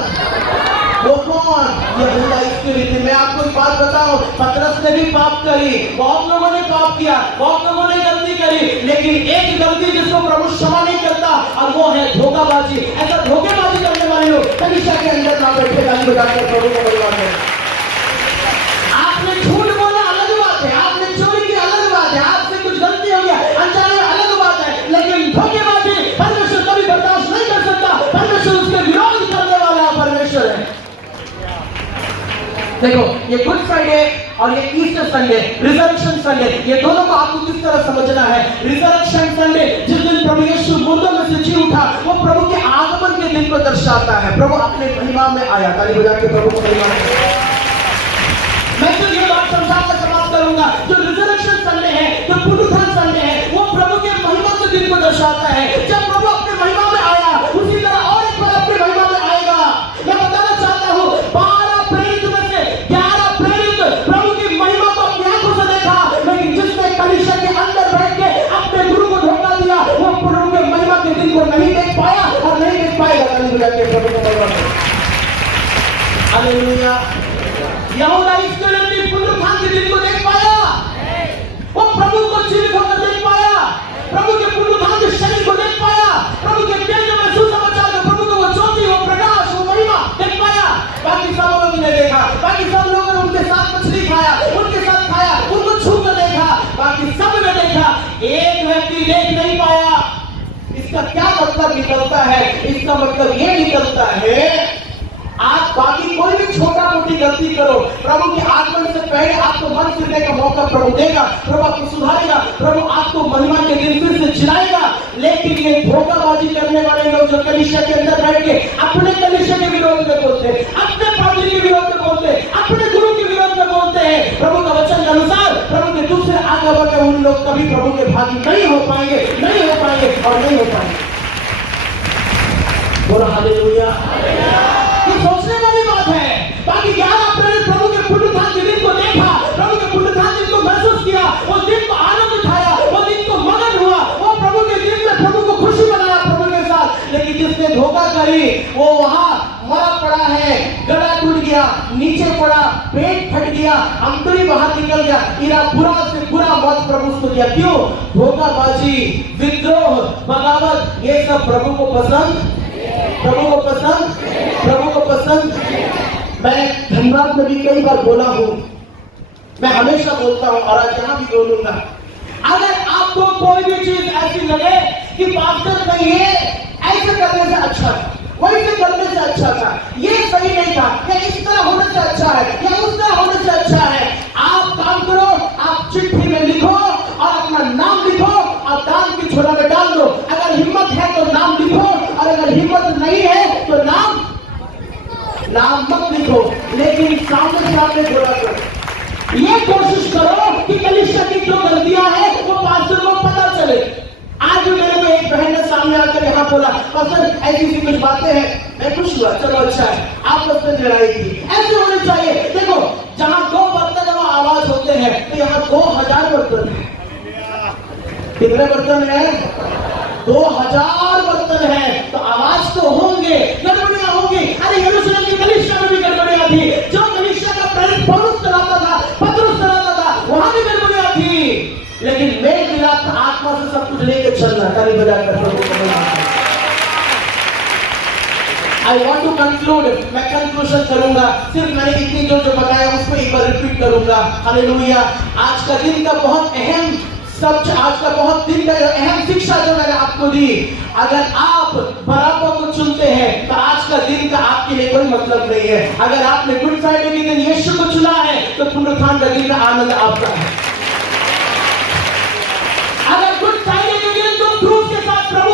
वो कौन? यहूदा इस्करियोती। मैं आपको एक बात बताऊं, पतरस ने भी पाप करी, बहुत लोगों ने पाप किया, बहुत लोगों ने गलती करी, लेकिन एक गलती जिसको प्रभु क्षमा नहीं करता, और वो है धोखाबाजी। ऐसा धोखेबाजी करने वाले लोग कलीसिया के अंदर ना बैठे। गाली बजाकर प्रभु को बलवा दे। आपने झूठ बोला अलग बात है, आपने चोरी की अलग बात है, आपसे कुछ देखो ये गुड फ्राइडे और ये ईस्टर संडे, रिजरेक्शन संडे, ये दोनों को आपको किस तरह समझना है। रिजरेक्शन संडे जिस दिन प्रभु यीशु मुर्दों में से जी उठा, वो प्रभु के आगमन के दिन को दर्शाता है। प्रभु अपने महिमा में आया। ताली बजा के प्रभु को महिमा। मैं तो ये बात समझाकर समाप्त करूंगा, जो रिजरेक्शन संडे है, जो पुनरुत्थान संडे है, वो प्रभु के महिमा के दिन को दर्शाता है। जब प्रभु अपने महिमा में आया, उसी तरह और एक बार अपनी महिमा में आएगा। मैं बताना चाहता हूँ, 12 प्रेरित में से 11 प्रेरित प्रभु की महिमा को अपनी आंखों से देखा, लेकिन जिसने कलीसिया के अंदर बैठ के अपने गुरु को धोखा दिया, वो प्रभु के महिमा के दिन को नहीं देख पाया और नहीं देख पाएगा। प्रभु को महिमा। हालेलुया। यहूदा इस्करियोती पुनरुत्थान के दिन को देख पाया, वो प्रभु को जीवित होकर देख पाया, प्रभु के पुनरुत्थान के शरीर को देख पाया, प्रभु के बेटे में सुसमाचार में प्रभु को वो ज्योति, वो प्रकाश, वो महिमा देख पाया। बाकी सब लोगों ने देखा, बाकी सब लोगों ने उनके साथ मछली खाया, उनके साथ खाया, उनको छू कर देखा, बाकी सब ने देखा, एक व्यक्ति देख नहीं पाया। इसका क्या मतलब निकलता है? इसका मतलब ये निकलता है, आप बाकी कोई भी छोटा मोटी गलती करो, प्रभु के आगमन से पहले आपको मन फिरने का मौका प्रभु देगा, प्रभु आपको सुधारेगा, प्रभु आपको महिमा के दिन फिर से जिलाएगा। लेकिन ये धोखाबाजी करने वाले लोग जो कलीसिया के अंदर बैठ के अपने कलीसिया के विरोध में बोलते हैं, अपने पादरी के विरोध में बोलते हैं, अपने गुरु के विरोध में बोलते हैं, प्रभु का वचन के अनुसार प्रभु के दूसरे आगमन में उन लोग कभी प्रभु के भागी नहीं हो पाएंगे, नहीं हो पाएंगे और नहीं हो पाएंगे। बोलो हालेलुया। सोचने वाली बात है। बाकी 11 प्रेरित प्रभु के पुनरुत्थान के दिन को देखा, प्रभु के पुनरुत्थान दिन को महसूस किया, उस दिन को आनंद उठाया, वो दिन को मगन हुआ, वो प्रभु के दिन में प्रभु को खुशी मनाया प्रभु के साथ। लेकिन जिसने धोखा करी, वो वहां मरा पड़ा है, गला टूट गया, नीचे पड़ा, पेट फट गया, अंतरी बाहर निकल गया, इरा बुरा से बुरा मौत प्रभु उसको दिया। क्यों? धोखाबाजी, विद्रोह, बगावत, ये सब प्रभु को पसंद, प्रभु को पसंद, प्रभु को पसंद। मैं धनबाद में भी कई बार बोला हूं, मैं हमेशा बोलता हूं और आज यहां भी बोलूंगा, अगर आपको कोई भी चीज ऐसी लगे कि पास्टर का ये ऐसे करने से अच्छा था, वैसे करने से अच्छा था, ये सही नहीं था, या इस तरह होने से अच्छा है, या उस तरह होने से अच्छा है, आप काम करो, आप चिट्ठी में लिखो और अपना नाम लिखो और दान की झोला में डाल दो। अगर हिम्मत है तो नाम लिखो, और अगर हिम्मत नहीं है तो नाम मत लिखो, लेकिन सामने सामने बोला करो। ये कोशिश करो कि कलीसिया की जो गलतियां हैं वो पास्टर को पता चले। आज मेरे को एक बहन ने सामने आकर यहाँ बोला, पास्टर ऐसी कुछ बातें हैं, मैं खुश हुआ, चलो अच्छा है, आपस में लड़ाई की, ऐसे होने चाहिए। देखो, जहाँ 2 बर्तन में आवाज होते हैं तो यहाँ 2000 बर्तन है। कितने बर्तन है? 2000 बर्तन है, तो आवाज तो होंगे, गड़बड़ियां होंगी। अरे यरूशलेम की कलीसिया में भी गड़बड़ियां थी, जो कलीसिया का प्रेरित पौलुस चलाता था, पतरस चलाता था, वहां भी गड़बड़ियां थी। लेकिन मेल मिलाप था, आत्मा से सब कुछ लेके चलना। ताली बजाकर I want to conclude, मैं कंक्लूजन करूंगा, सिर्फ मैंने इतनी जो बताया उसको एक बार रिपीट करूंगा। हालेलुया। आज का दिन का बहुत अहम सच, आज का बहुत दिन का अहम शिक्षा जो मैंने आपको दी, अगर आप बराबर को चुनते हैं तो आज का दिन का आपके लिए कोई मतलब नहीं है। अगर आपने गुड फ्राइडे के दिन यीशु को चुना है तो पुनरुत्थान का दिन का आनंद आपका है। अगर गुड फ्राइडे के दिन तुम क्रूस के साथ प्रभु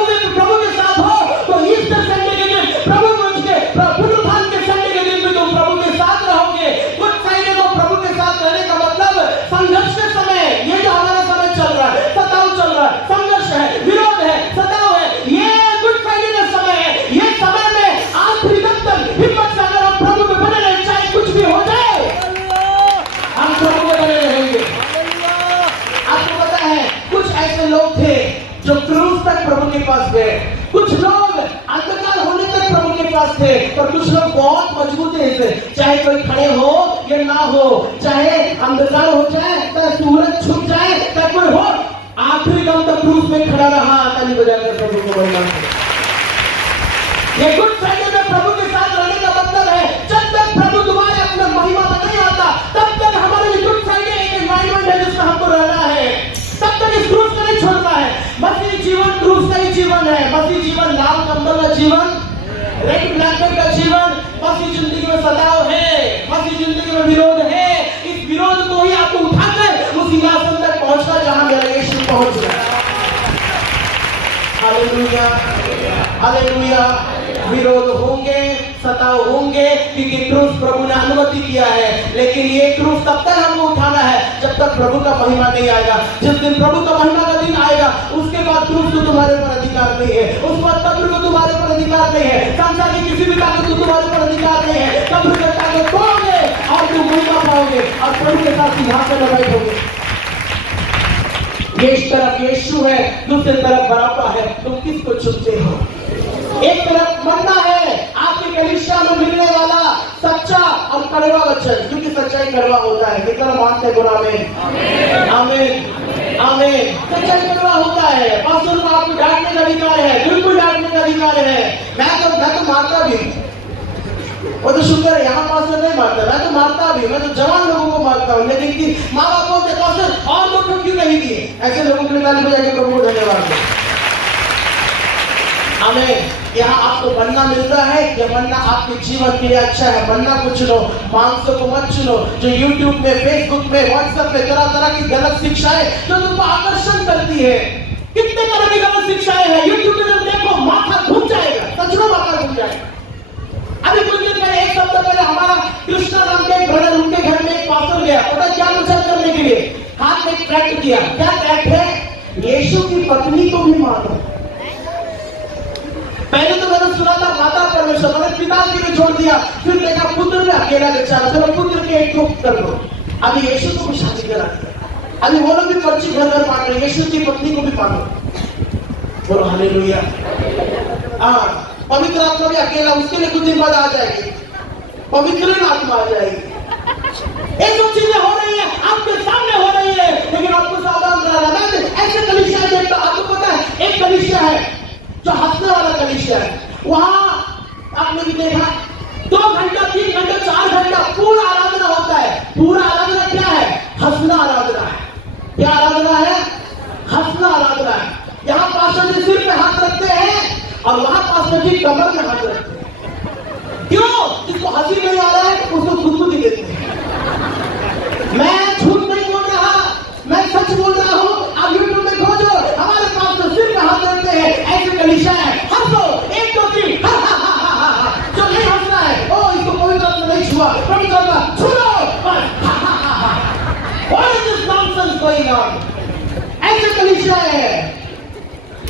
के साथ हो, तो ईस्टर संडे के दिन प्रभु के पुनरुत्थान के संडे के दिन भी तुम प्रभु के साथ रहोगे। गुड फ्राइडे को प्रभु के साथ रहने का मतलब संघर्ष के समय, ये जो हमारा समय चल रहा है, सताव चल रहा है, संघर्ष है, विरोध है, सताव है, ये गुड फ्राइडे का समय है। ये समय में आखिरी तक हिम्मत से अगर हम प्रभु में बने रहे, चाहे कुछ भी हो जाए, हम प्रभु में बने रहेंगे। आपको पता है, कुछ ऐसे लोग थे जो क्रूस तक प्रभु के पास गए, कुछ लोग अंधकार होने तक प्रभु के पास थे, और कुछ लोग बहुत मजबूत है, चाहे कोई खड़े हो या ना हो, चाहे अंधकार हो जाए, चाहे सूरज छुप जाए, चाहे कोई हो, आखिरी दम तक क्रूस में खड़ा रहा। ताली बजाकर प्रभु को बलिदान। ये गुड फ्राइडे में प्रभु के साथ रहने का मतलब है, जब तक प्रभु तुम्हारे अपने महिमा में नहीं आता, तब तक हमारे लिए गुड फ्राइडे एक एनवायरमेंट है जिसमें हमको रहना है, तब तक इस क्रूस को नहीं छोड़ना है। मसीह जीवन क्रूस का ही जीवन है। मसीह जीवन लाल कंबल का जीवन, रेड ब्लैंकेट का जीवन, मसीह जिंदगी में सताव है, मसीह जिंदगी में हालेलुया, हालेलुया। विरोध होंगे, सताव होंगे, क्योंकि क्रूस प्रभु ने अनुमति किया है, लेकिन ये क्रूस तब तक हमको उठाना है जब तक प्रभु का महिमा नहीं आएगा। जिस दिन प्रभु का महिमा का दिन आएगा, उसके बाद क्रूस को तुम्हारे पर अधिकार नहीं है, उस बाद कब्र को तुम्हारे पर अधिकार नहीं है, संसार की किसी भी ताकत को तुम्हारे पर अधिकार नहीं है। कब्र की ताकत तोड़ोगे और तुम महिमा पाओगे और प्रभु के साथ सिंहासन पर बैठोगे। एक तरफ यीशु है, दूसरी तरफ बराबा है, तुम किसको चुनते हो? एक तरफ मन्ना है, आपकी कलीसिया में मिलने वाला सच्चा और कड़वा वचन, क्योंकि सच्चाई कड़वा होता है। कितना मानते हैं? बोला आमीन, आमीन, आमीन। सच्चाई कड़वा होता है। पास्टर को आपको डांटने का अधिकार है, बिल्कुल डांटने का अधिकार है। मैं तो मारता भी, वो तो शुक्र है यहाँ पास्टर नहीं मारता, मैं तो मारता भी, मैं तो जवान लोगों को मारता हूँ। लेकिन कि माँ बाप बोलते पास्टर और लोग को क्यों नहीं दिए? ऐसे लोगों के लिए ताली बजाएंगे प्रभु को धन्यवाद। हमें यहाँ आपको मन्ना मिलता है, यह मन्ना आपके जीवन के लिए अच्छा है। मन्ना को चुनो, मांसों को मत चुनो जो यूट्यूब में, फेसबुक में, व्हाट्सएप में तरह तरह की गलत शिक्षाएं जो तुमको आकर्षण करती है। कितने तरह की गलत शिक्षाएं हैं यूट्यूब में, जब देखो माथा घूम जाएगा, सच में माथा घूम जाएगा। अभी कुछ दिन पहले, एक सप्ताह पहले हमारा कृष्णा नाम के एक ब्रदर, उनके घर में एक पास्टर गया, पता क्या प्रचार करने के लिए? हाथ में ट्रैक्ट किया। क्या ट्रैक्ट है? यीशु की पत्नी को भी मानो। पहले तो मैंने सुना था माता परमेश्वर, मैंने पिता के लिए छोड़ दिया, फिर देखा पुत्र में अकेला बेचारा, चलो पुत्र के एक ग्रुप कर लो। अभी यीशु को भी शादी करा, अभी वो लोग भी पर्ची घर घर बांट रहे, यीशु की पत्नी को भी मानो। बोलो हालेलुया। हाँ, पवित्र आत्मा भी अकेला, उसके लिए कुछ दिन बाद आ जाएगी, पवित्र आत्मा आ जाएगी। ये सब चीजें हो रही है, आपके सामने हो रही है, लेकिन आपको सावधान रहना। मैं ऐसे कलीसिया देखता, आपको पता है एक कलीसिया है जो हंसने वाला कलीसिया है। वहां आपने भी देखा 2 घंटा, 3 घंटा, 4 घंटा पूरा आराधना होता है। पूरा आराधना क्या है? हंसना आराधना है। क्या आराधना है? हंसना आराधना है। यहाँ पास्टर जी सिर पे हाथ रखते हैं और वहां पास्टर जी कमर में हाथ रखते हैं। क्यों? जिसको हंसी नहीं आ रहा है उसको खुदकुदी देते हैं। मैं झूठ नहीं बोल रहा, मैं सच बोल रहा हूँ। आप यूट्यूब में खोजो, हमारे पास्टर सिर पे हाथ रखते हैं। ऐसे कलीसिया है, हंसो 1 2 3, जो नहीं हंसना है, ओ इसको पवित्र आत्मा नहीं छुआ, पवित्र आत्मा छुओ। What is this nonsense going on? ऐसे कलीसिया है।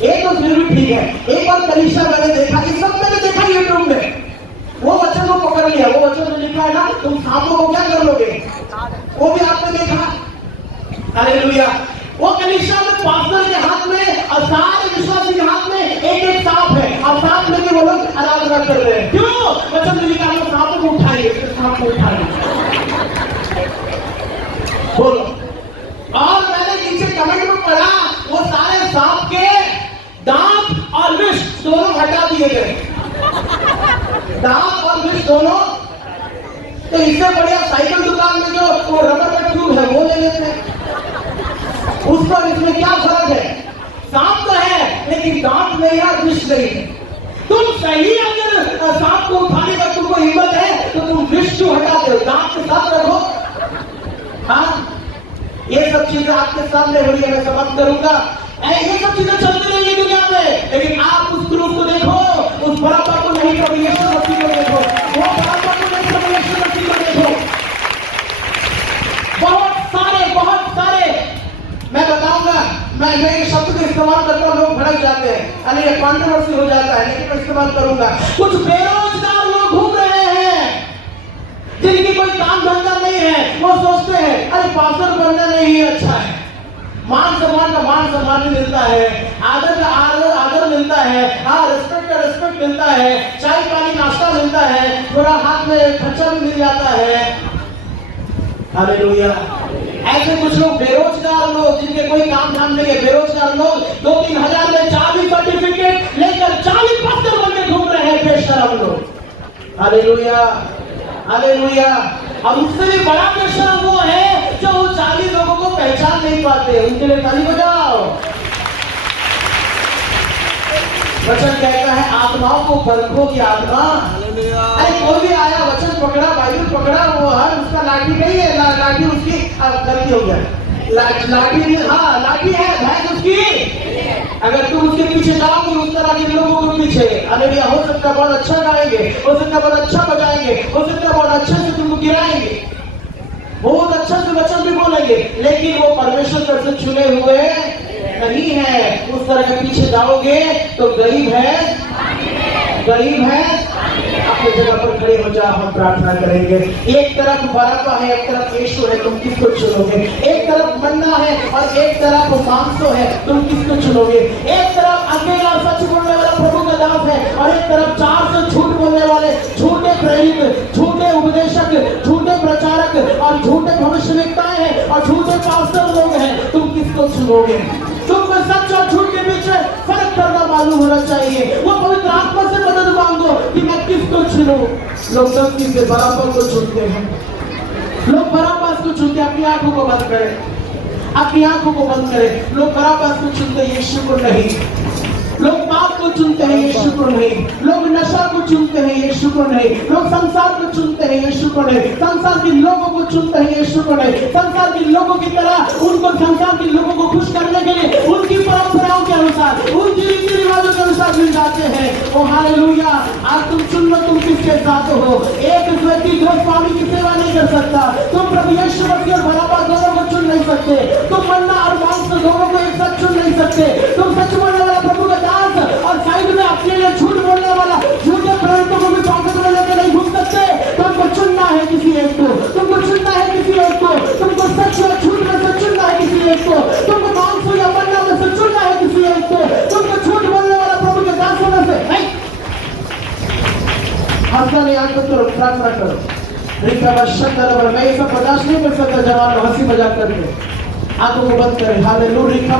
एक तो फिर भी ठीक है, एक और कलीसिया मैंने देखा, ये सब मैंने देखा यूट्यूब में। वो वचन को पकड़ लिया, वो वचन जो लिखा है ना, तुम सांपों को क्या कर लोगे, वो भी आपने देखा। हालेलुया। वो कलीसिया में पास्टर के हाथ में और सारे विश्वासी के हाथ में एक एक सांप है, और सांप लेके वो लोग आराधना कर रहे हैं। क्यों? वचन में लिखा है सांपों को उठाइए, सांप को उठाइए। बोलो। और मैंने नीचे कमेंट में पढ़ा, वो सारे सांप के दांत और विष दोनों हटा दिए गए। दांत और विष दोनों। तो इससे बढ़िया साइकिल दुकान में जो वो रबर का ट्यूब है वो ले लेते हैं। उस पर इसमें क्या फर्क है? सांप तो है लेकिन दांत नहीं है, विष नहीं है। तुम सही अगर सांप को उठाने का तुमको हिम्मत है तो तुम विष क्यों हटाते हो? दांत के साथ रखो। हाँ, ये सब चीजें आपके सामने हो रही है, मैं समाप्त करूंगा। ये सब चीजें चलती रहेंगी दुनिया में, लेकिन आप उस क्रूस को देखो, उस बराबर को नहीं, प्रभु यीशु मसीह को देखो। वो बराबर को नहीं, प्रभु यीशु मसीह को देखो। बहुत सारे मैं बताऊंगा, मैं ये शब्द को इस्तेमाल करता हूं, लोग भड़क जाते हैं, अरे ये कॉन्ट्रोवर्सी हो जाता है, लेकिन मैं इस्तेमाल करूंगा। कुछ बेरोजगार लोग घूम रहे हैं जिनकी कोई काम धंधा नहीं है, वो सोचते हैं अरे पास्टर बनना नहीं अच्छा है। मान सम्मान का मान सम्मान भी मिलता है, आदर का आदर मिलता है, हाँ रिस्पेक्ट का रिस्पेक्ट मिलता है, चाय पानी नाश्ता मिलता है, थोड़ा हाथ में खर्चा भी मिल जाता है। हालेलुया। ऐसे कुछ लोग बेरोजगार लोग, जिनके कोई काम धाम नहीं है, बेरोजगार लोग 2-3 हजार में 40 सर्टिफिकेट लेकर 40 पास्टर बनके घूम रहे हैं, बेशरम लोग। Hallelujah, hallelujah. और उससे भी बड़ा बेशरम वो है जो उन 40 लोगों को पहचान नहीं पाते। उनके लिए ताली बजाओ। वचन कहता है आत्माओं को परखो की आत्मा। अरे कोई भी आया, वचन पकड़ा, बाइबल पकड़ा, वो हर उसका लाठी नहीं है, लाठी उसकी गलती हो गया, लाठी नहीं, हाँ लाठी है, भैंस उसकी। अगर तुम उसके पीछे जाओगे, तरह के लोगों के पीछे हालेलुया हो सकता है बहुत अच्छा गाएंगे, हो सकता है बहुत अच्छा बजाएंगे, हो सकता है बहुत अच्छे से तुमको गिराएंगे, बहुत अच्छा से वचन भी बोलेंगे, लेकिन वो परमेश्वर की तरफ से चुने हुए नहीं है। उस तरह के पीछे जाओगे तो गरीब है, गरीब है। अपनी जगह पर खड़े हो जाओ, हम प्रार्थना करेंगे। एक तरफ बराबा है, एक तरफ यीशु है, तुम किसको चुनोगे? एक तरफ मन्ना है और एक तरफ मांसो है, तुम किसको चुनोगे? एक तरफ अकेला सच बोलने वाला प्रभु का दास है और एक तरफ 400 झूठ बोलने वाले झूठे प्रेरित, झूठे उपदेशक, झूठे प्रचारक और झूठे भविष्यवक्ताएं हैं और झूठे पास्टर लोग हैं, तुम किसको चुनोगे? तुमको सच और झूठ के बीच फर्क करना मालूम होना चाहिए। वो पवित्र आत्मा से मदद मांगो कि मैं किसको चुनूं। लोग गलती से बराबर को चुनते हैं, लोग बराबर को चुनते हैं। अपनी आंखों को बंद करें, अपनी आंखों को बंद करें। लोग बराबर को चुनते हैं, यीशु को नहीं। लोग पाप को चुनते हैं, यीशु को नहीं। लोग नशा को चुनते हैं, यीशु को नहीं। लोग संसार को चुनते हैं, यीशु को नहीं। संसार के लोगों को चुनते हैं, यीशु को नहीं। संसार के लोगों की तरह उनको संसार के लोगों को खुश करने के लिए उनकी परंपराओं के अनुसार, उनकी रीति रिवाजों के अनुसार मिल जाते हैं। ओ हालेलुया। आज तुम चुन लो तुम किसके साथ हो। एक व्यक्ति दो स्वामी की सेवा नहीं कर सकता। तुम प्रभु यीशु मसीह और बराबा दोनों को चुन नहीं सकते। तुम मन्ना और मांस दोनों को एक साथ चुन नहीं सकते। तुम सच बोलने वाला प्रभु का दास और साइड में अपने लिए झूठ बोलने वाला झूठे प्रेरितों को भी पॉकेट में लेकर नहीं घूम सकते। तुमको चुनना है किसी एक को, तुमको चुनना है किसी एक को, तुमको सच और झूठ में से चुनना है किसी एक को, तुमको मांस या मन्ना में से चुनना है किसी एक को, तुमको झूठ बोलने वाला प्रभु के दास होने से नहीं। हंसना नहीं, आंख तो प्रार्थना करो। मैं ये सब बर्दाश्त नहीं कर सकता जवान हंसी मजाक करके। आंखों को बंद करें। हालेलुया।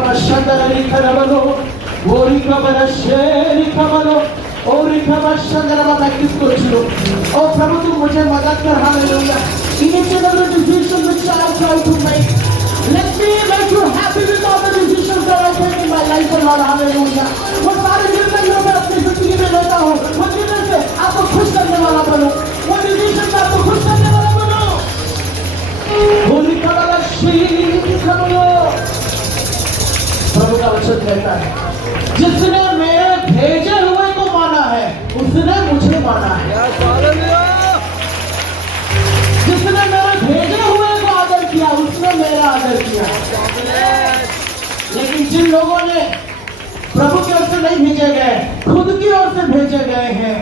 मैं किसको चुनूं? ओ प्रभु तुम मुझे मदद कर। Hallelujah. Each and every decision which I try to make, let me make you happy with all the decisions that I take in my life, Lord. Hallelujah. वो सारे निर्णय जो मैं अपनी जिंदगी में लेता हूँ, वो निर्णय से आपको खुश करने वाला बनो, वो डिसीजन से आपको खुश करने वाला बनो। होली का वाला शील खबरो। प्रभु का वचन कहता है, जिसने मेरे भेजे हुए को माना है, उसने मुझे माना है। जिसने मेरे भेजे हुए को आदर किया, उसने मेरा आदर किया। लेकिन जिन लोगों ने प्रभु की ओर से नहीं भेजे गए, खुद की ओर से भेजे गए हैं,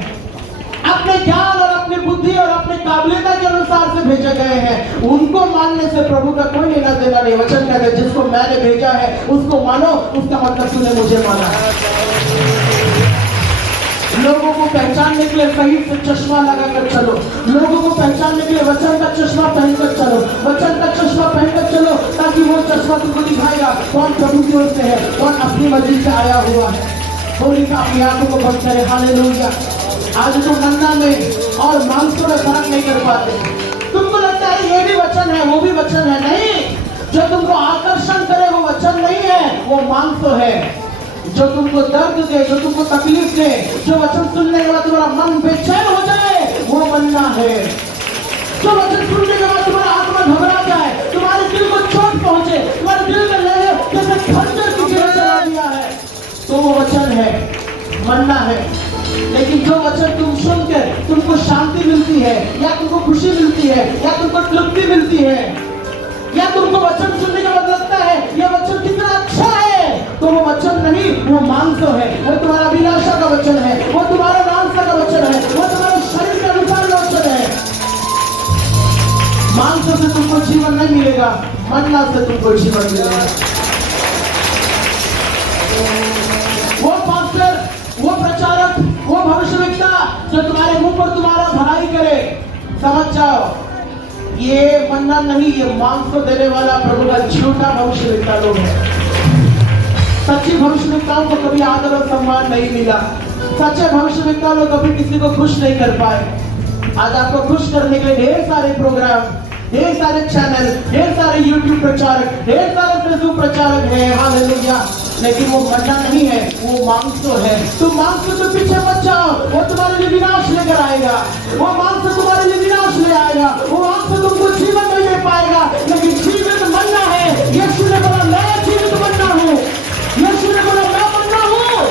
अपने ज्ञान और अपनी बुद्धि और अपनी काबिलियत के अनुसार से भेजे गए हैं, उनको मानने से प्रभु का कोई लेना देना नहीं। वचन कहते हैं, जिसको मैंने भेजा है उसको मानो, उसका मतलब तूने मुझे माना है। लोगों को पहचानने के लिए सही से चश्मा लगाकर चलो, लोगों को पहचानने के लिए वचन का चश्मा पहनकर चलो, वचन का चश्मा पहनकर चलो, ताकि वो चश्मा तुमको दिखाएगा कौन प्रभु की ओर से है, कौन अपनी मर्जी से आया हुआ है। होली का अपनी आंखों को बंद करे। हालेलुया। आज तुम मन्ना में और मांसों में फर्क नहीं कर पाते। तुमको लगता है ये भी वचन है, वो भी वचन है। नहीं, जो तुमको आकर्षण करे वो वचन नहीं है, वो मांसो है। जो तुमको दर्द दे, जो तुमको तकलीफ दे, जो वचन सुनने के बाद तुम्हारा मन बेचैन हो जाए, वो मन्ना है। जो वचन सुनने के बाद तुम्हारा आत्मा घबरा जाए, तुम्हारे दिल को चोट पहुंचे, तुम्हारे दिल में लगे जैसे खंजर किसी ने चला दिया है, तो वो वचन है, मन्ना है। लेकिन जो वचन तुम सुनकर तुमको शांति मिलती है, या तुमको खुशी मिलती है, या तुमको तृप्ति मिलती है, या तुमको वचन सुनने के बाद लगता है यह वचन कितना अच्छा है, तो वो वचन नहीं, वो मांसो है। वो तुम्हारा अभिलाषा का वचन है, वो तुम्हारा लालसा का वचन है, वो तुम्हारे शरीर के अनुसार वचन है। मांसो से तुमको जीवन नहीं मिलेगा, मन्ना से तुमको जीवन मिलेगा। वो पास्टर, वो प्रचारक, वो भविष्यवक्ता जो तुम्हारे मुंह पर तुम्हारा भलाई करे, समझ जाओ ये मन्ना नहीं, ये मांस को देने वाला प्रभु का झूठा भविष्यवक्ता लोग है। सच्ची भविष्यवक्ताओं को कभी आदर और सम्मान नहीं मिला। सच्चे भविष्यवक्ता लोग कभी किसी को खुश नहीं कर पाए। आज आपको खुश करने के लिए ढेर सारे प्रोग्राम, ढेर सारे चैनल, ढेर सारे यूट्यूब प्रचारक, ढेर सारे फेसबुक प्रचारक है। हालेलुया। लेकिन वो मन्ना नहीं है, वो मांसो है। तुम मांसो के पीछे मत जाओ, वो तुम्हारे लिए विनाश लेकर आएगा। वो मांसो तुम्हारे लिए विनाश ले आएगा, वो मांसो तुमको जीवन नहीं दे पाएगा। लेकिन जीवित मन्ना है। यीशु ने बोला मैं जीवित मन्ना हूँ, यीशु ने बोला मैं मन्ना हूँ।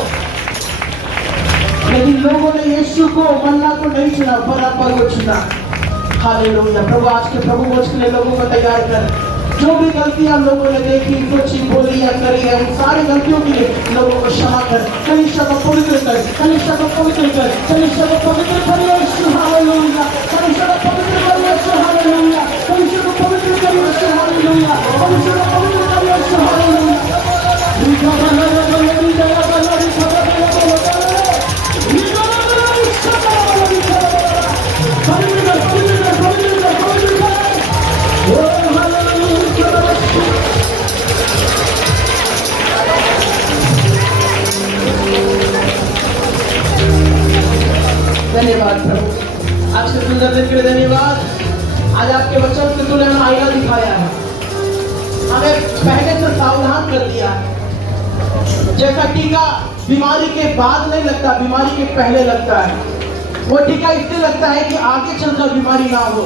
यीशु को मन्ना को नहीं चुना, बराबर को चुना। हालेलुया। प्रभु आज के प्रभु बोझ के लिए लोगों को तैयार कर। जो भी गलतियां लोगों ने देखी, सोची, बोली या करी है, उन सारी गलतियों के लिए लोगों को क्षमा कर। कलीसिया को पवित्र कर, कलीसिया को पवित्र कर, कलीसिया को पवित्र कर यीशु। हालेलुया। कलीसिया को पवित्र कर यीशु। हालेलुया। कलीसिया को पवित्र कर यीशु। हालेलुया। कलीसिया को पवित्र कर यीशु। हालेलुया। धन्यवाद प्रभु, आपसे सुंदर दिन के लिए धन्यवाद। आज आपके वचन से तूने हमें आईना दिखाया है, हमें पहले से सावधान कर दिया है। जैसा टीका बीमारी के बाद नहीं लगता, बीमारी के पहले लगता है। वो टीका इसलिए लगता है कि आगे चलकर बीमारी ना हो।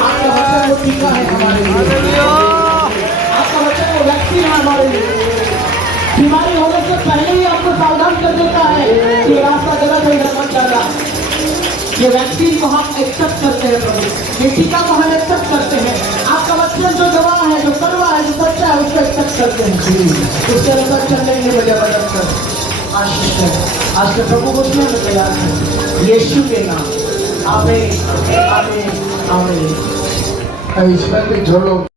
आपका वचन वो टीका है हमारे लिए, आपका वचन वो वैक्सीन है हमारे लिए। बीमारी होने से पहले ही आपको सावधान कर देता है कि रास्ता गलत है, इधर मत जाना। ये वैक्सीन को हम एक्सेप्ट करते हैं प्रभु, ये टीका को हम एक्सेप्ट करते हैं। आपका वचन जो गवाह है, जो करवा है, जो सच्चा है, उसको एक्सेप्ट करते हैं। उसके अनुसार चलने के लिए वजह बदल कर आशीष है। आज के प्रभु को उसमें हमें तैयार है यीशु के नाम। आमीन, आमीन, आमीन। इसमें भी जो लोग